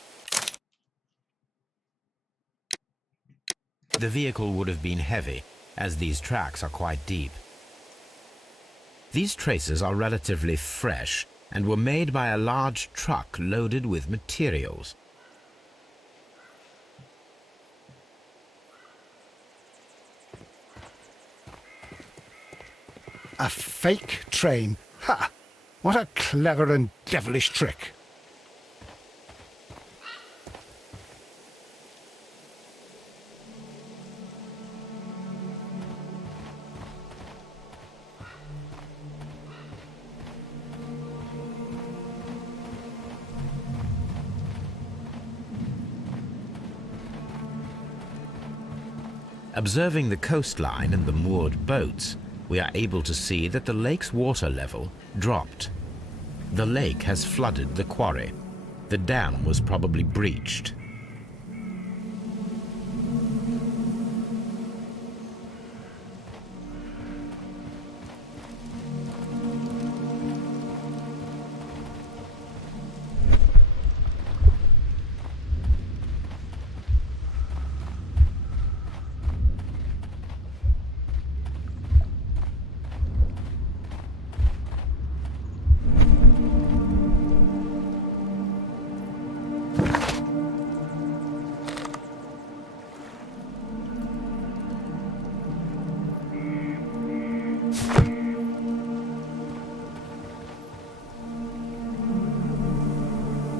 The vehicle would have been heavy, as these tracks are quite deep. These traces are relatively fresh and were made by a large truck loaded with materials. A fake train. Ha! What a clever and devilish trick. Observing the coastline and the moored boats, we are able to see that the lake's water level dropped. The lake has flooded the quarry. The dam was probably breached.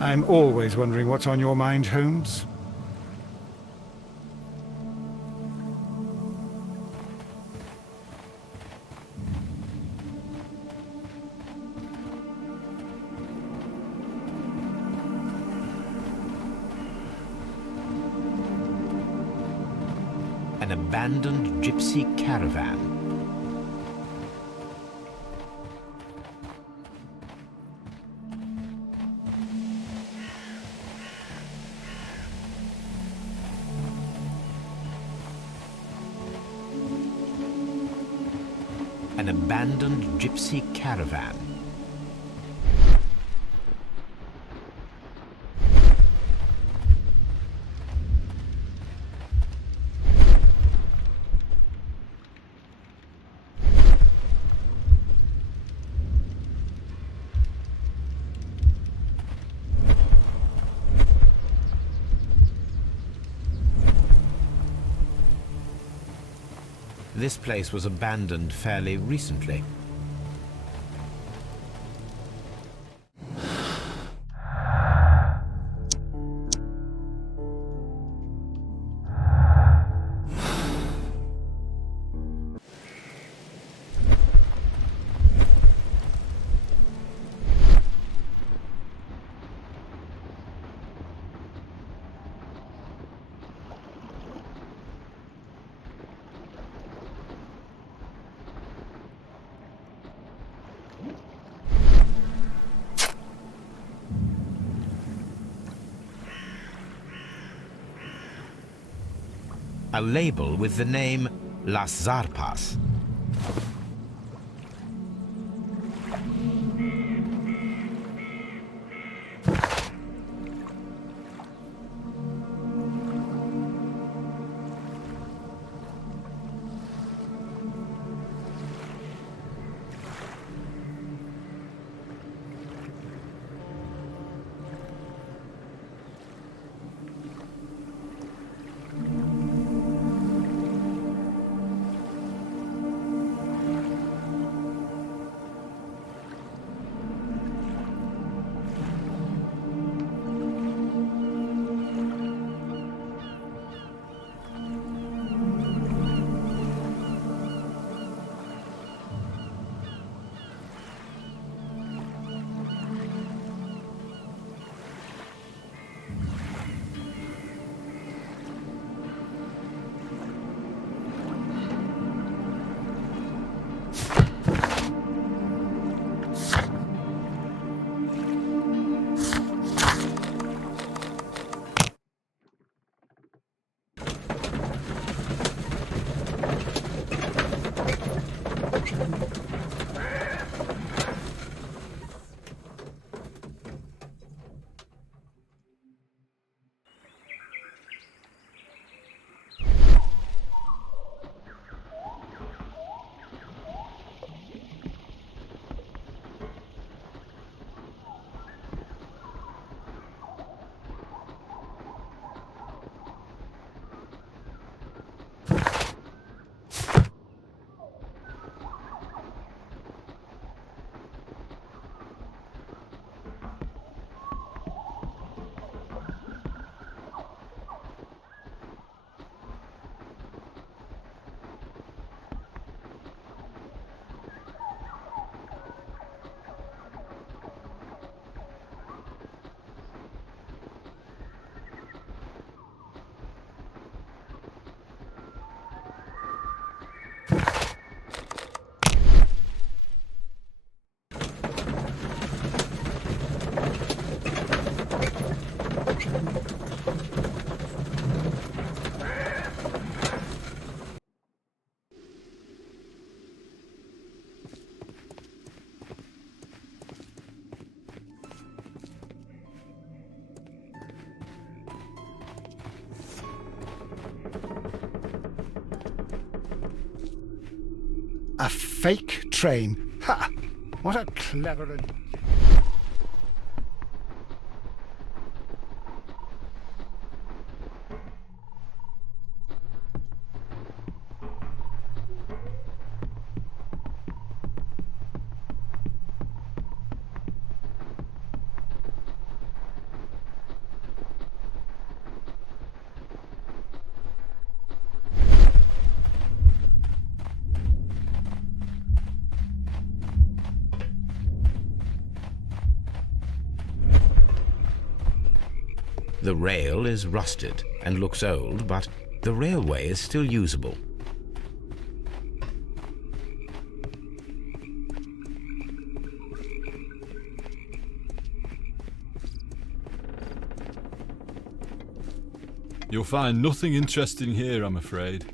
I'm always wondering what's on your mind, Holmes. An abandoned gypsy caravan. An abandoned gypsy caravan. this place was abandoned fairly recently. A label with the name Las Zarpas. A fake train. Ha! What a clever and... The rail is rusted and looks old, but the railway is still usable. You'll find nothing interesting here, I'm afraid.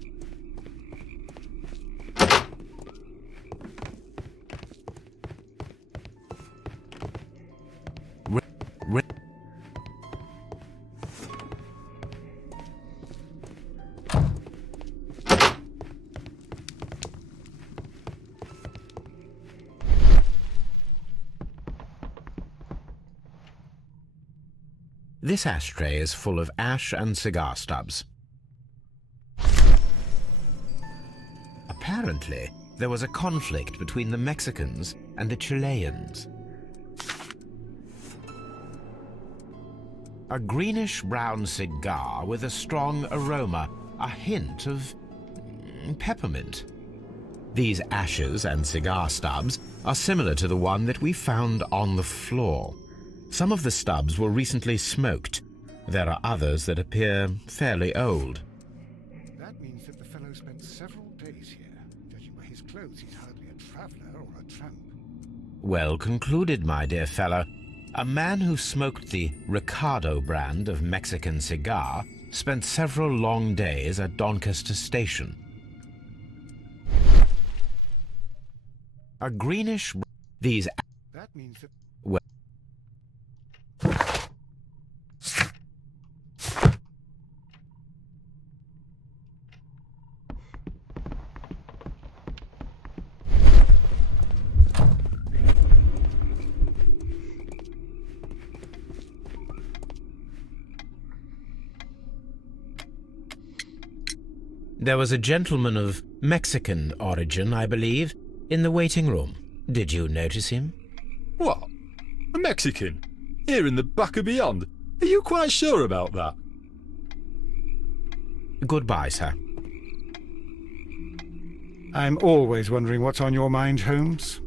This ashtray is full of ash and cigar stubs. A Apparently, there was a conflict between the Mexicans and the Chileans. A greenish-brown cigar with a strong aroma, a hint of peppermint. These ashes and cigar stubs are similar to the one that we found on the floor. Some of the stubs were recently smoked. There are others that appear fairly old. That means that the fellow spent several days here. Judging by his clothes, he's hardly a traveller or a tramp. Well concluded, my dear fellow. A man who smoked the Ricardo brand of Mexican cigar spent several long days at Doncaster Station. A greenish... These... That means that... Well... There was a gentleman of Mexican origin, I believe, in the waiting room. Did you notice him? What? A Mexican? Here in the back of beyond? Are you quite sure about that? Goodbye, sir. I'm always wondering what's on your mind, Holmes.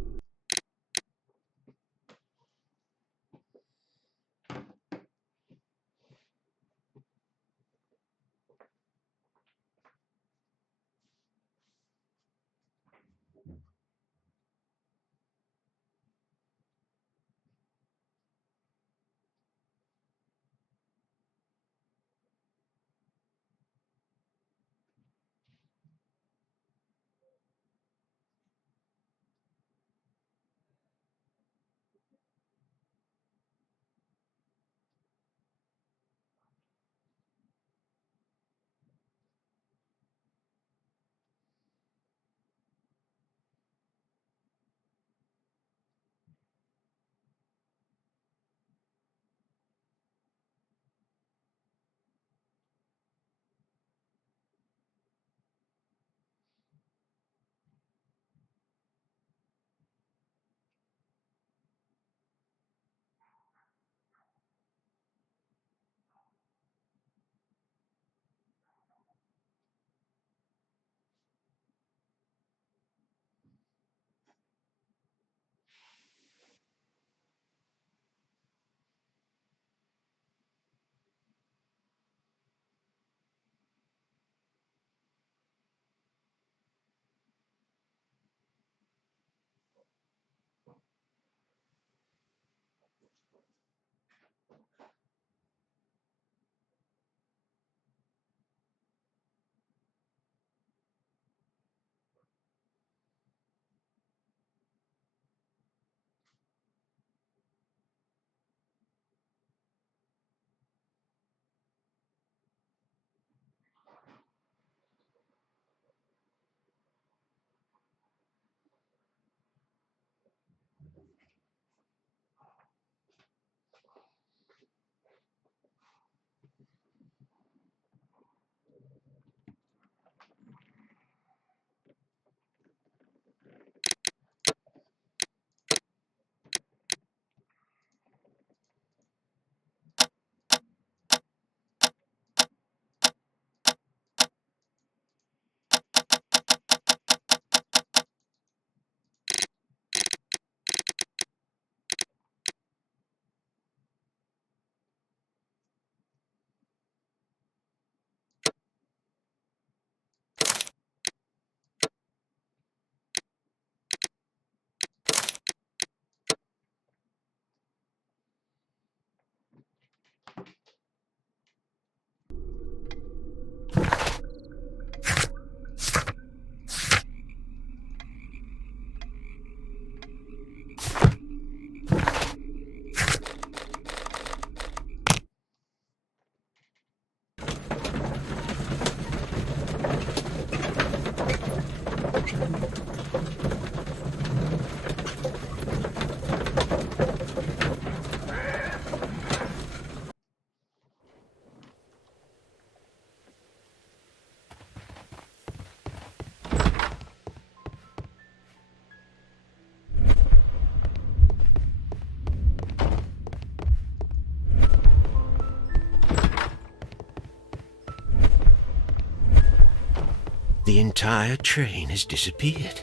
the entire train has disappeared.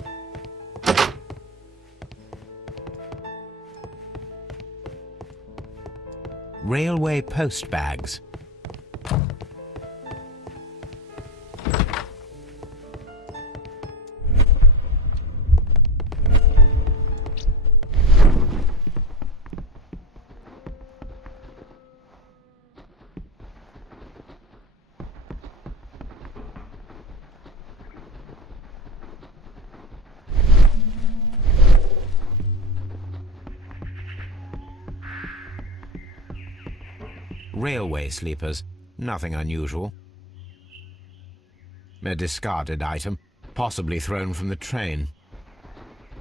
Railway post bags. Railway sleepers, nothing unusual. A discarded item, possibly thrown from the train.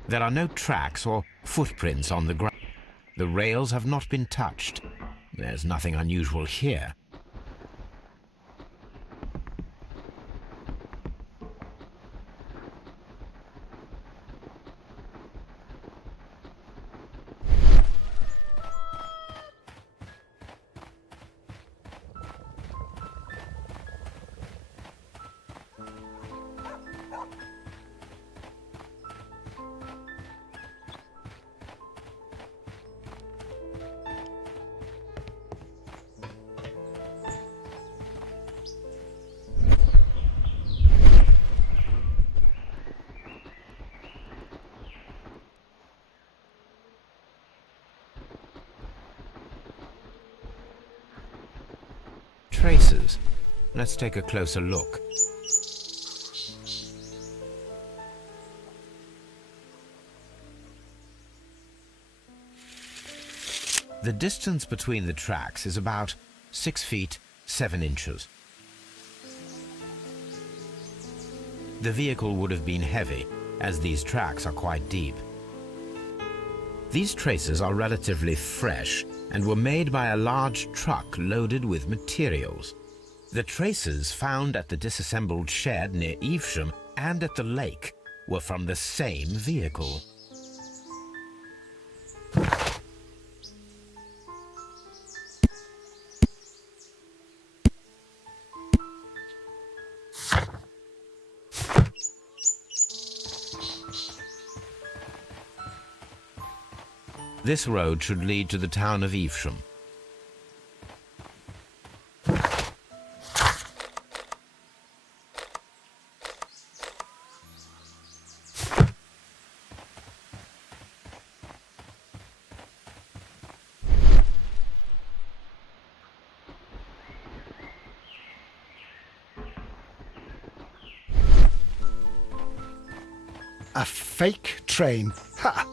There are no tracks or footprints on the ground. The rails have not been touched. There's nothing unusual here. Traces. Let's take a closer look. The distance between the tracks is about 6 feet 7 inches. The vehicle would have been heavy, as these tracks are quite deep. These traces are relatively fresh and were made by a large truck loaded with materials. The traces found at the disassembled shed near Evesham and at the lake were from the same vehicle. This road should lead to the town of Evesham. A fake train. Ha!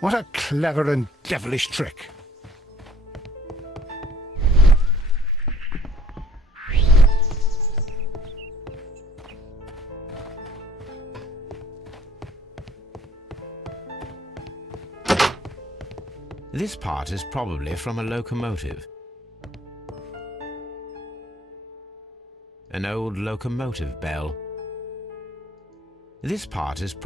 What a clever and devilish trick. This part is probably from a locomotive. An old locomotive bell. This part is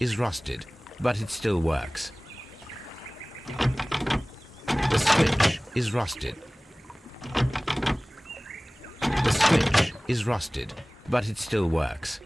is rusted, but it still works. The switch is rusted. The switch is rusted, but it still works.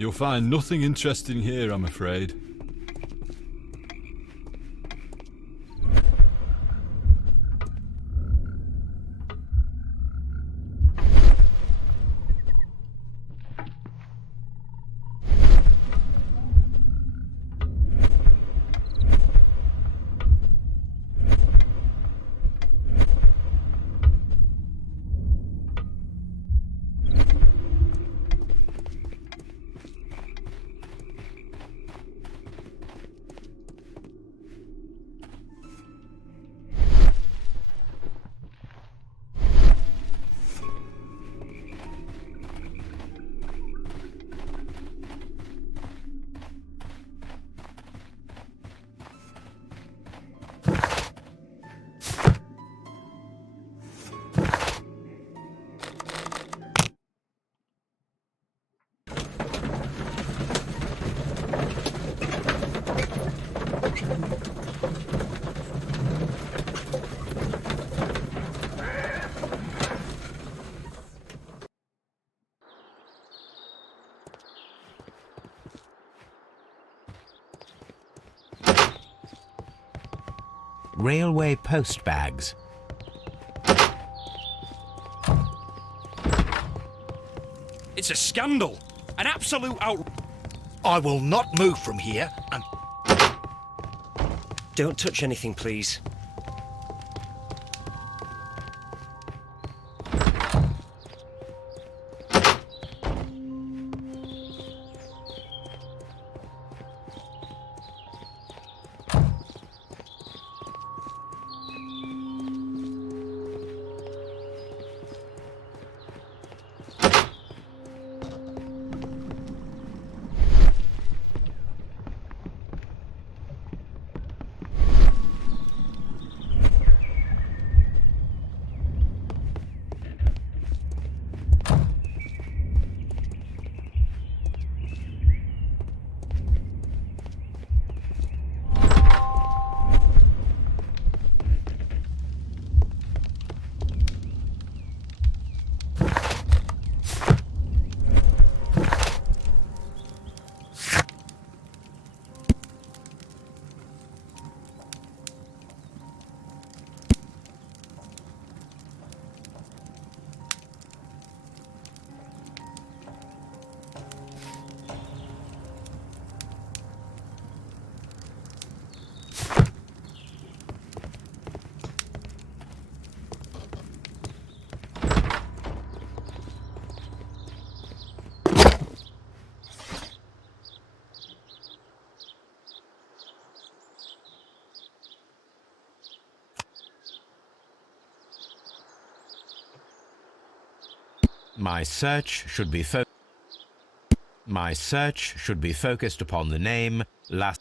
You'll find nothing interesting here, I'm afraid. railway post bags. It's a scandal. An absolute I will not move from here and Don't touch anything, please. My search should be focused upon the name Las.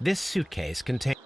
This suitcase contains.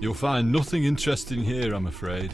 You'll find nothing interesting here, I'm afraid.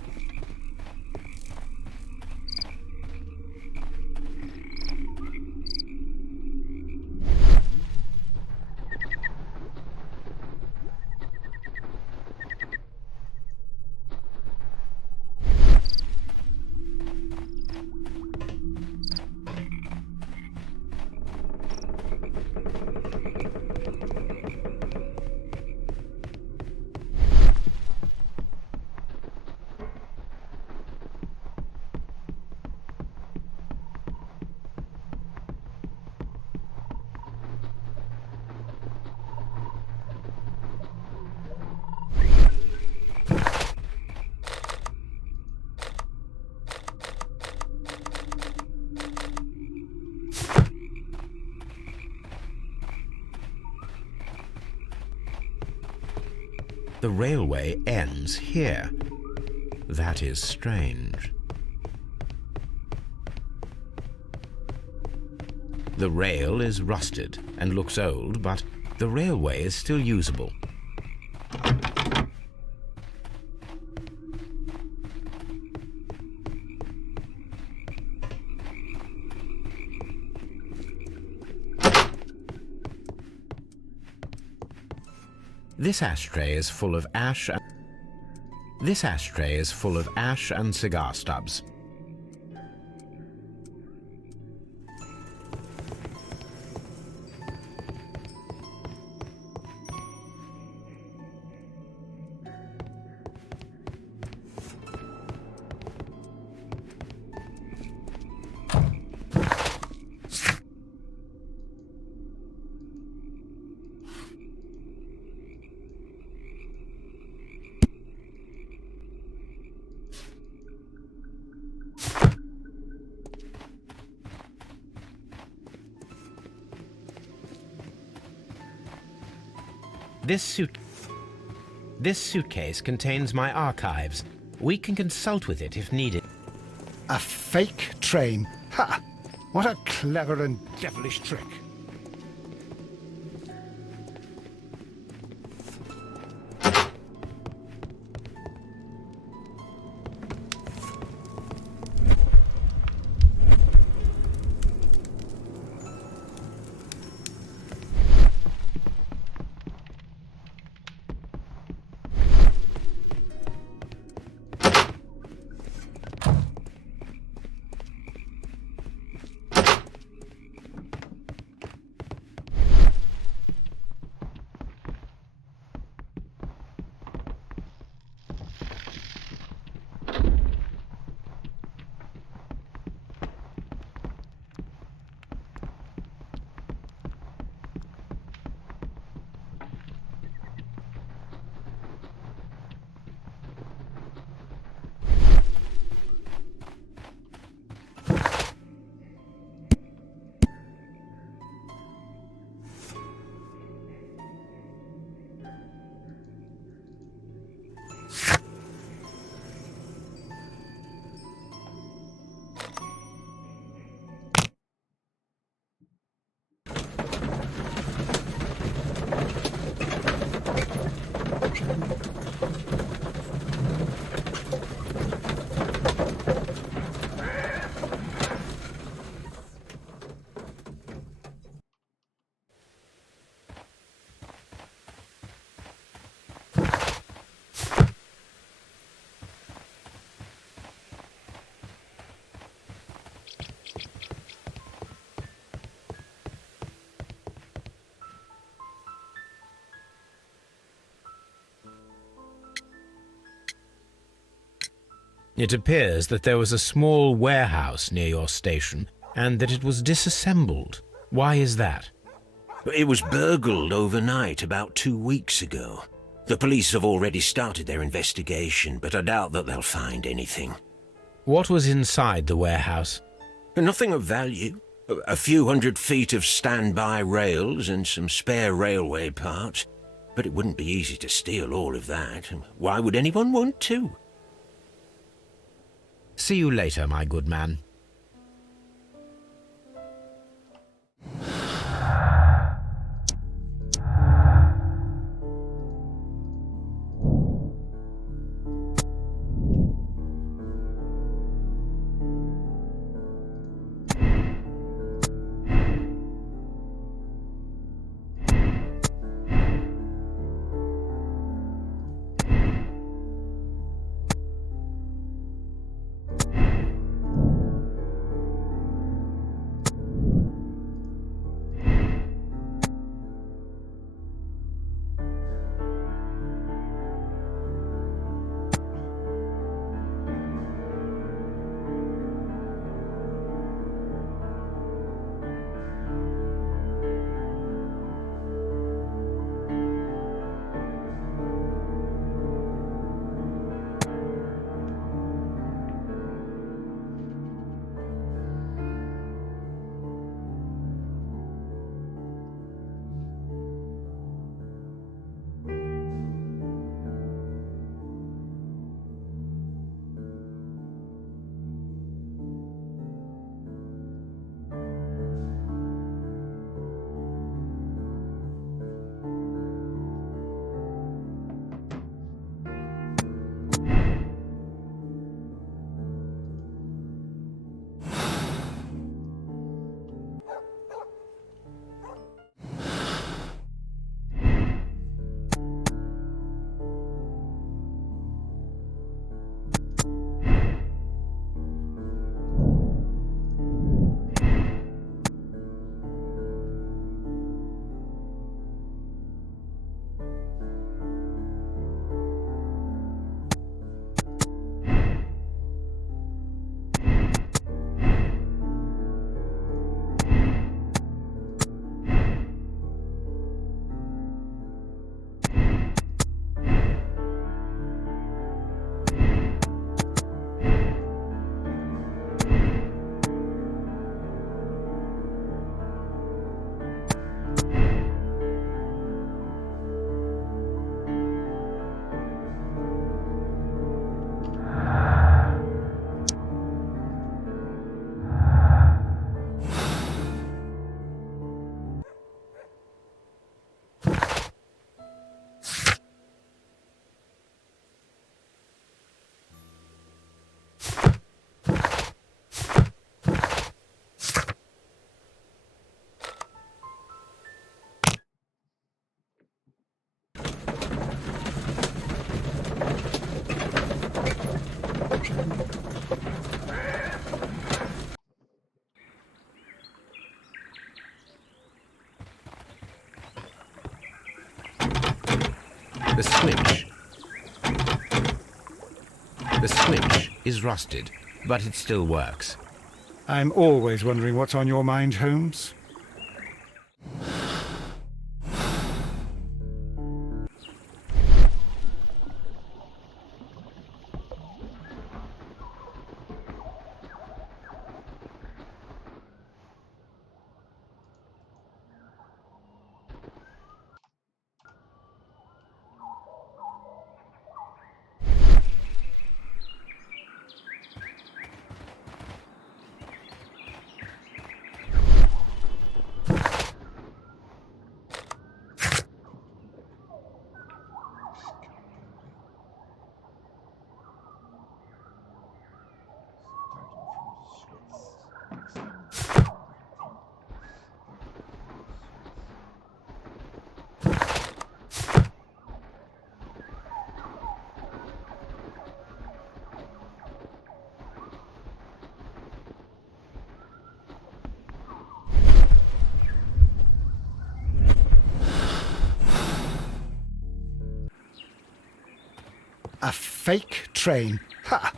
the railway ends here. That is strange. The rail is rusted and looks old, but the railway is still usable. This ashtray is full of ash and cigar stubs. This suitcase contains my archives. We can consult with it if needed. A fake train. Ha! What a clever and devilish trick. It appears that there was a small warehouse near your station and that it was disassembled. Why is that? It was burgled overnight about 2 weeks ago. The police have already started their investigation, but I doubt that they'll find anything. What was inside the warehouse? Nothing of value. A few 100 feet of standby rails and some spare railway parts. But it wouldn't be easy to steal all of that. Why would anyone want to? See you later, my good man. The switch. The switch is rusted, but it still works. I'm always wondering what's on your mind, Holmes. A fake train. Ha!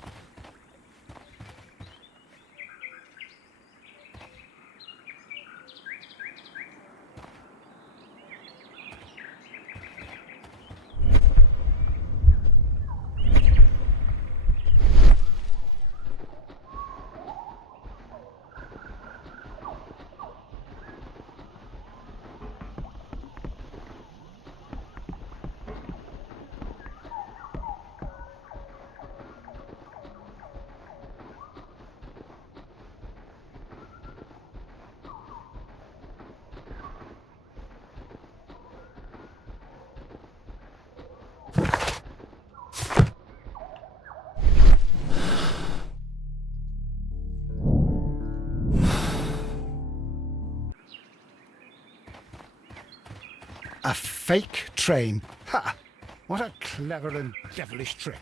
A fake train. Ha! What a clever and devilish trick.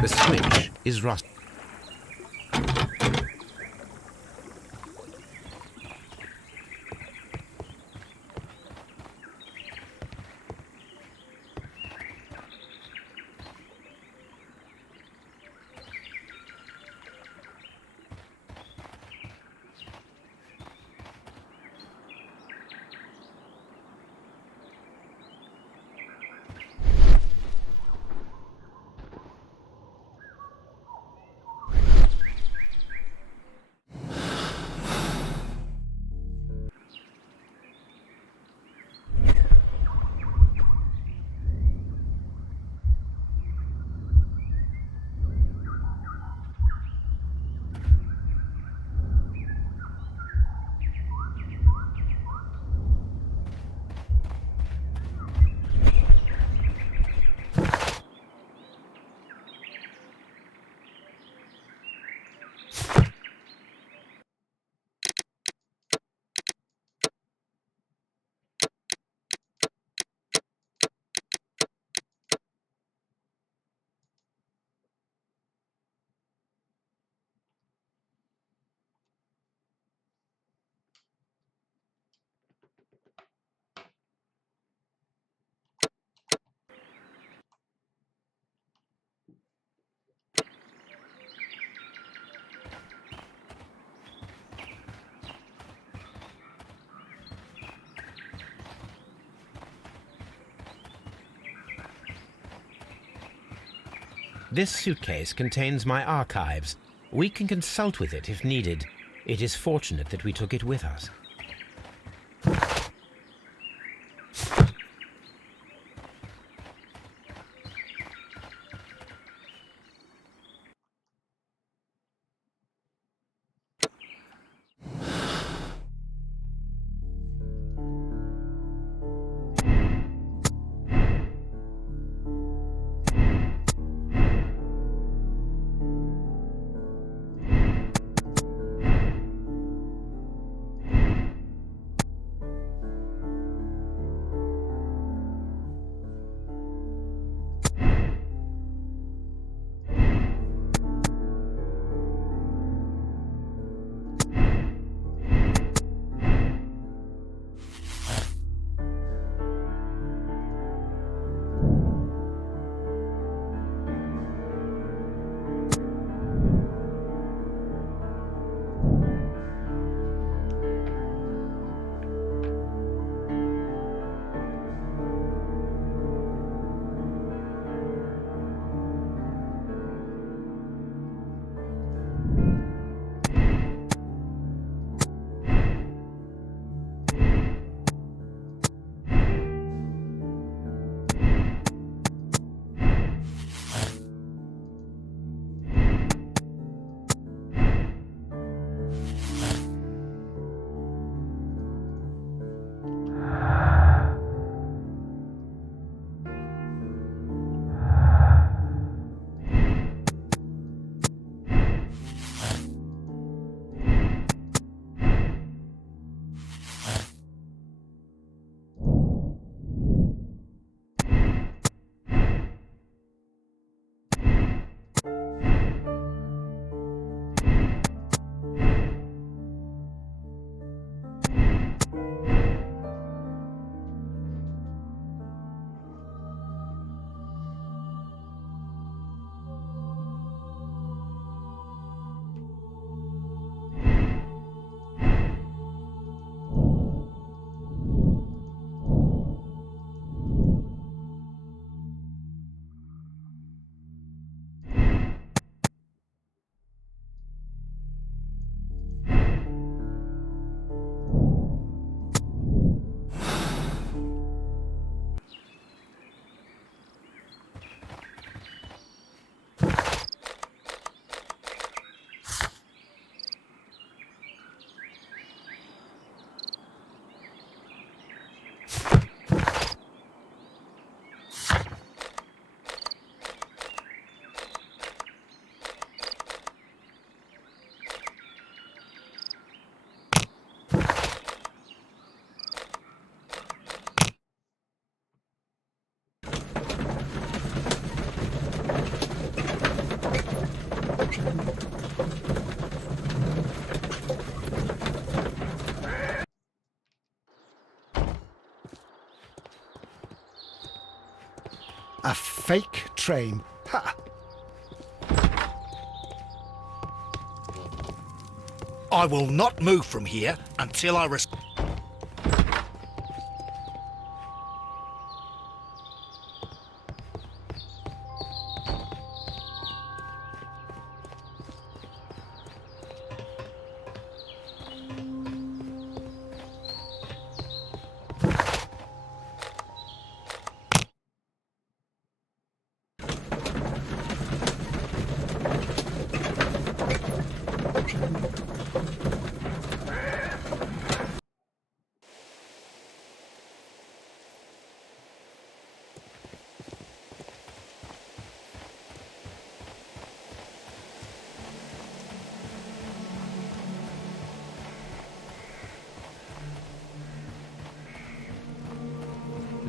The switch is rusted. This suitcase contains my archives. We can consult with it if needed. It is fortunate that we took it with us. A fake train. Ha! I will not move from here until I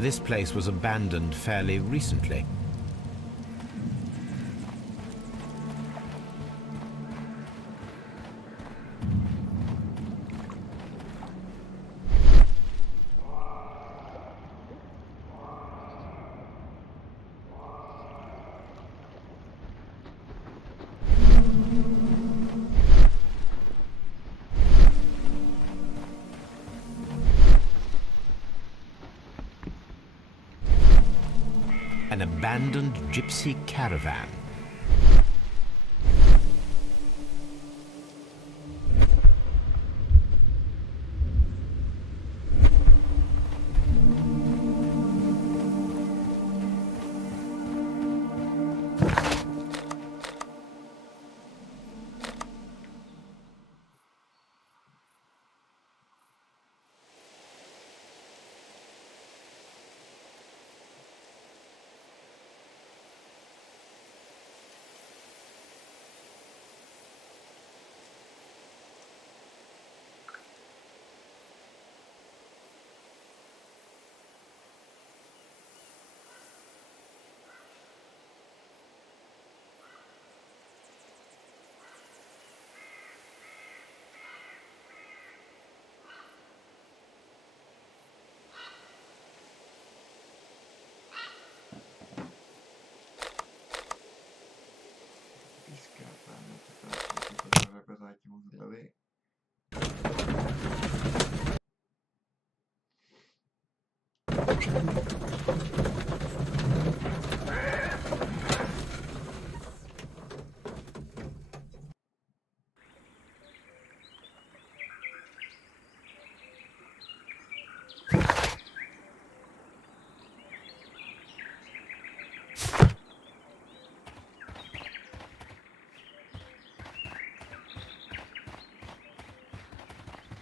This place was abandoned fairly recently. An abandoned gypsy caravan.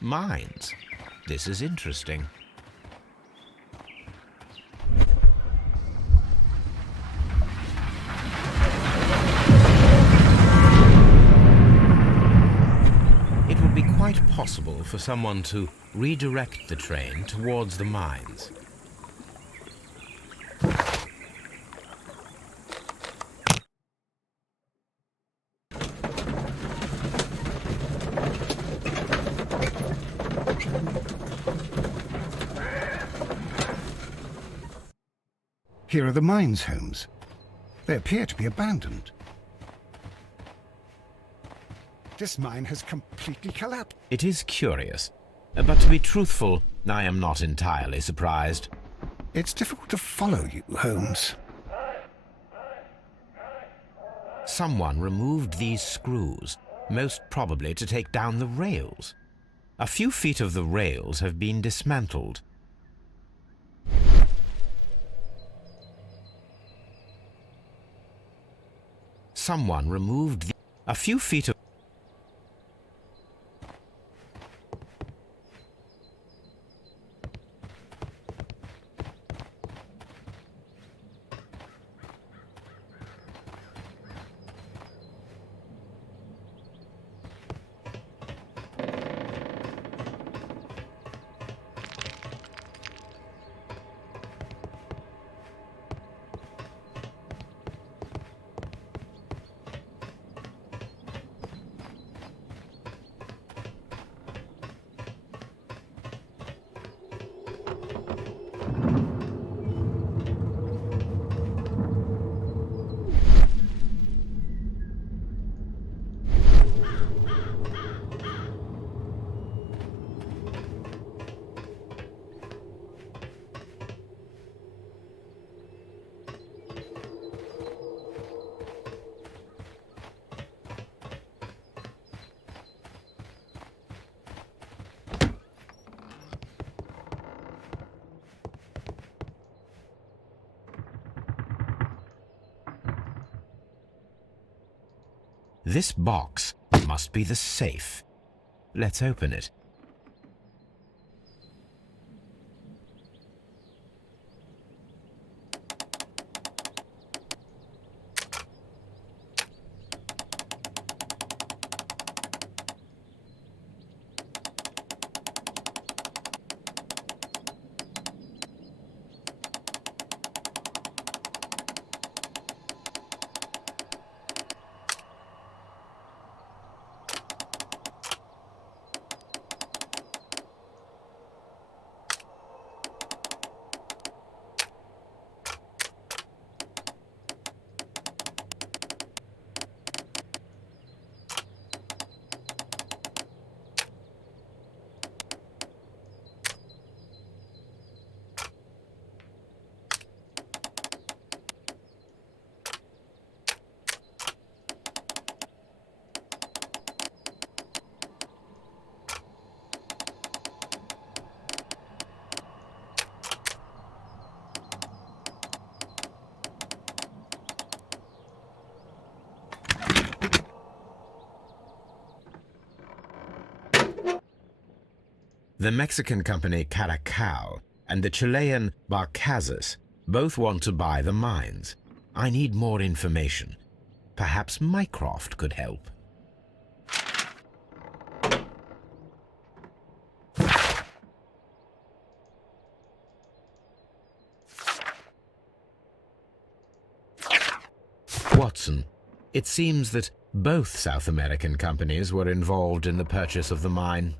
Mines. This is interesting. It would be quite possible for someone to redirect the train towards the mines. Here are the mines homes. They appear to be abandoned. This mine has completely collapsed. It is curious, but to be truthful, I am not entirely surprised. It's difficult to follow you, Holmes. Someone removed these screws, most probably to take down the rails. A few feet of the rails have been dismantled. Someone removed a few feet of... This box must be the safe. Let's open it. The Mexican company Caracal and the Chilean Barcazas both want to buy the mines. I need more information. Perhaps Mycroft could help. Watson, it seems that both South American companies were involved in the purchase of the mine.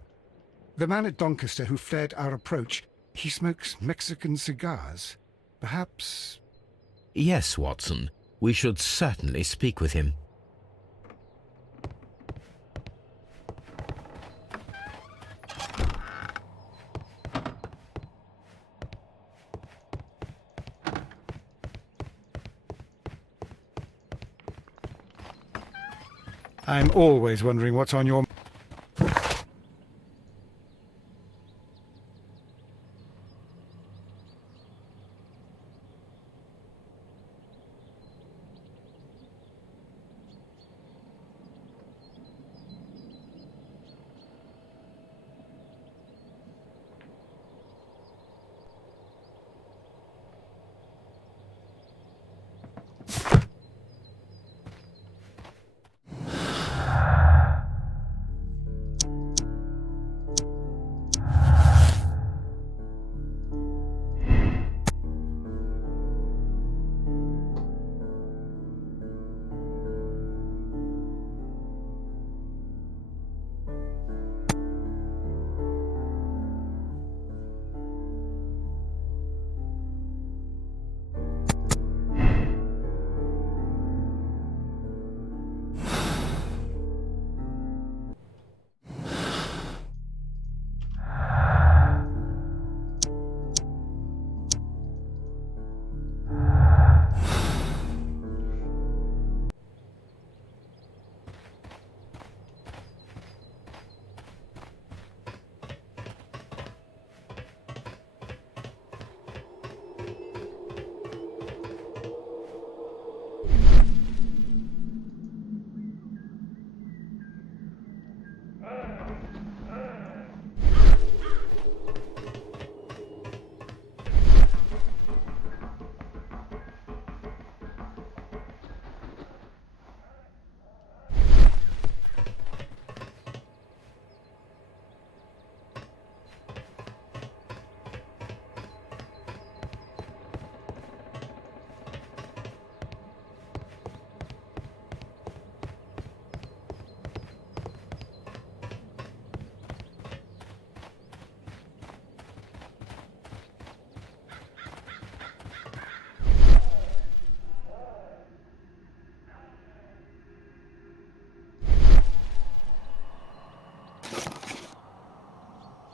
The man at Doncaster who fled our approach, he smokes Mexican cigars. Perhaps... Yes, Watson. We should certainly speak with him. I'm always wondering what's on your...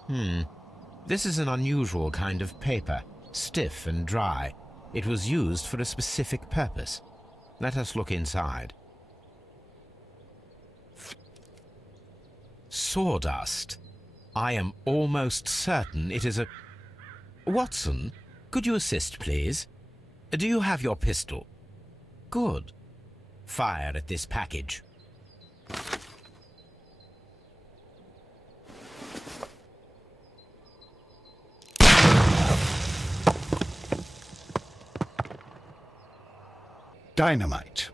This is an unusual kind of paper, stiff and dry. It was used for a specific purpose. Let us look inside. Sawdust. I am almost certain it is a... Watson, could you assist, please? Do you have your pistol? Good. Fire at this package. Dynamite.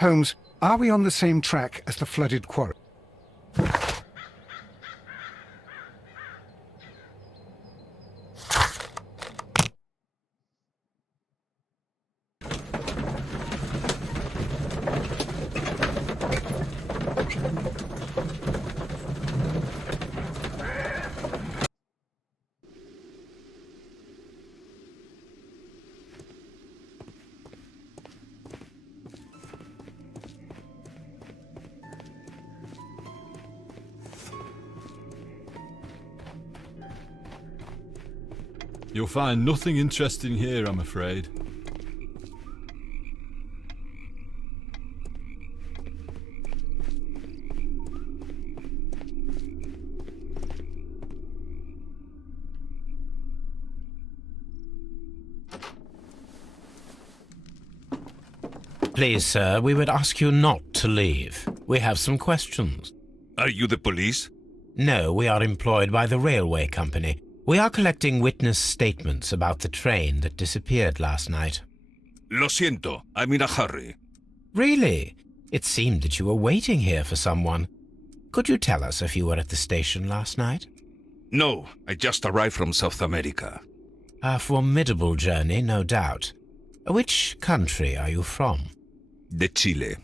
Holmes, are we on the same track as the flooded quarry? You'll find nothing interesting here, I'm afraid. Please, sir, we would ask you not to leave. We have some questions. Are you the police? No, we are employed by the railway company. We are collecting witness statements about the train that disappeared last night. Lo siento, I'm in a hurry. Really? It seemed that you were waiting here for someone. Could you tell us if you were at the station last night? No, I just arrived from South America. A formidable journey, no doubt. Which country are you from? De Chile.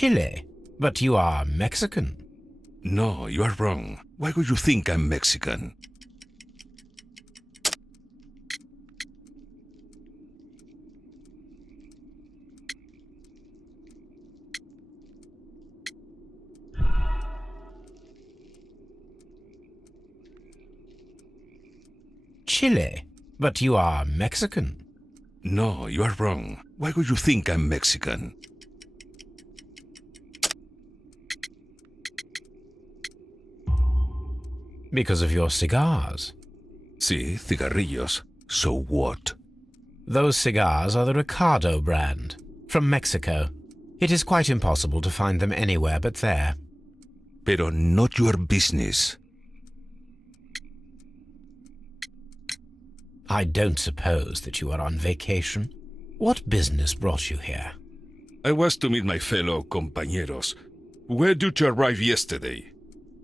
Chile? But you are Mexican. No, you are wrong. Why would you think I'm Mexican? Chile? But you are Mexican. No, you are wrong. Why would you think I'm Mexican? Because of your cigars. Sí, cigarrillos. So what? Those cigars are the Ricardo brand, from Mexico. It is quite impossible to find them anywhere but there. Pero not your business. I don't suppose that you are on vacation. What business brought you here? I was to meet my fellow compañeros, who were due to arrive yesterday.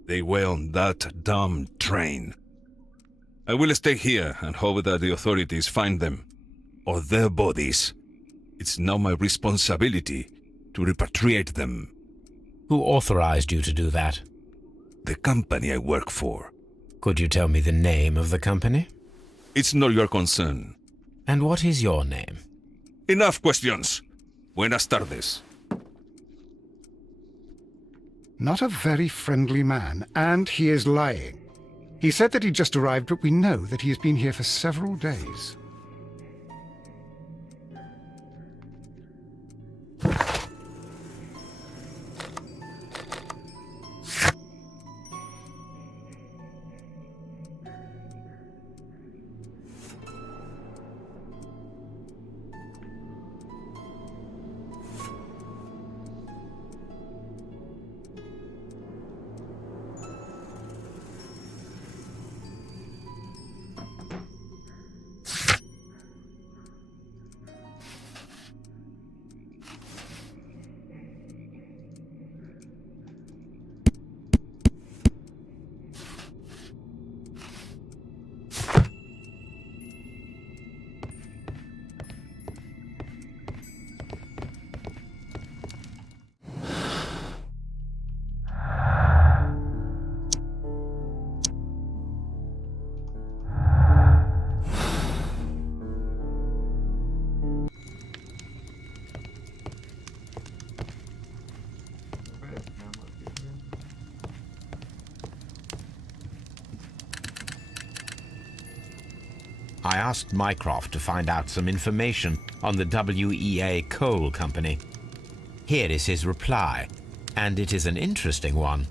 They were on that damn train. I will stay here and hope that the authorities find them, or their bodies. It's now my responsibility to repatriate them. Who authorized you to do that? The company I work for. Could you tell me the name of the company? It's not your concern. And what is your name? Enough questions. Buenas tardes. Not a very friendly man, and he is lying. He said that he just arrived, but we know that he has been here for several days. I asked Mycroft to find out some information on the WEA Coal Company. Here is his reply, and it is an interesting one.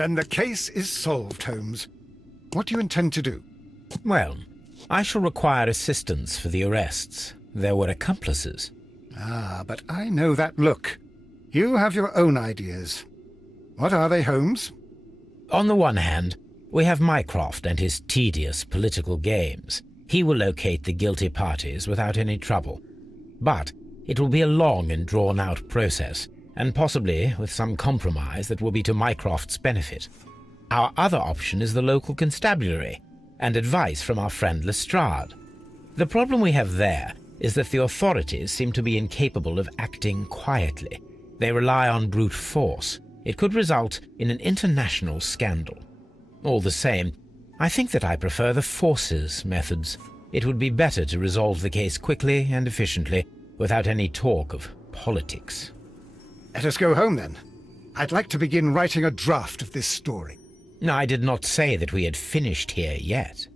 Then the case is solved, Holmes. What do you intend to do? Well, I shall require assistance for the arrests. There were accomplices. Ah, but I know that look. You have your own ideas. What are they, Holmes? On the one hand, we have Mycroft and his tedious political games. He will locate the guilty parties without any trouble. But it will be a long and drawn-out process, and possibly with some compromise that will be to Mycroft's benefit. Our other option is the local constabulary, and advice from our friend Lestrade. The problem we have there is that the authorities seem to be incapable of acting quietly. They rely on brute force. It could result in an international scandal. All the same, I think that I prefer the forces methods. It would be better to resolve the case quickly and efficiently, without any talk of politics. Let us go home, then. I'd like to begin writing a draft of this story. I did not say that we had finished here yet.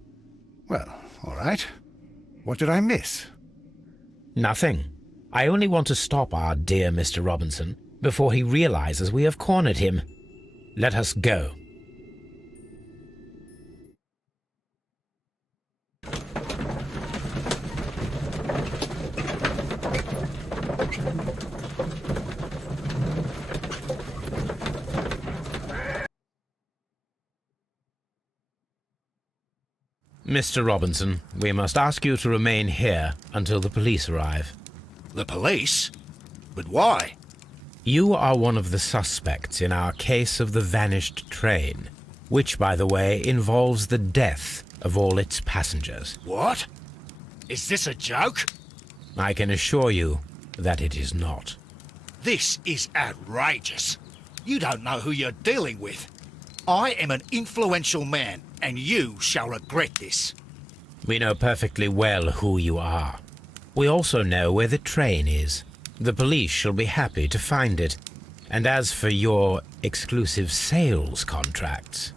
Well, all right. What did I miss? Nothing. I only want to stop our dear Mr. Robinson before he realizes we have cornered him. Let us go. Mr. Robinson, we must ask you to remain here until the police arrive. The police? But why? You are one of the suspects in our case of the vanished train, which, by the way, involves the death of all its passengers. What? Is this a joke? I can assure you that it is not. This is outrageous. You don't know who you're dealing with. I am an influential man, and you shall regret this. We know perfectly well who you are. We also know where the train is. The police shall be happy to find it. And as for your exclusive sales contracts,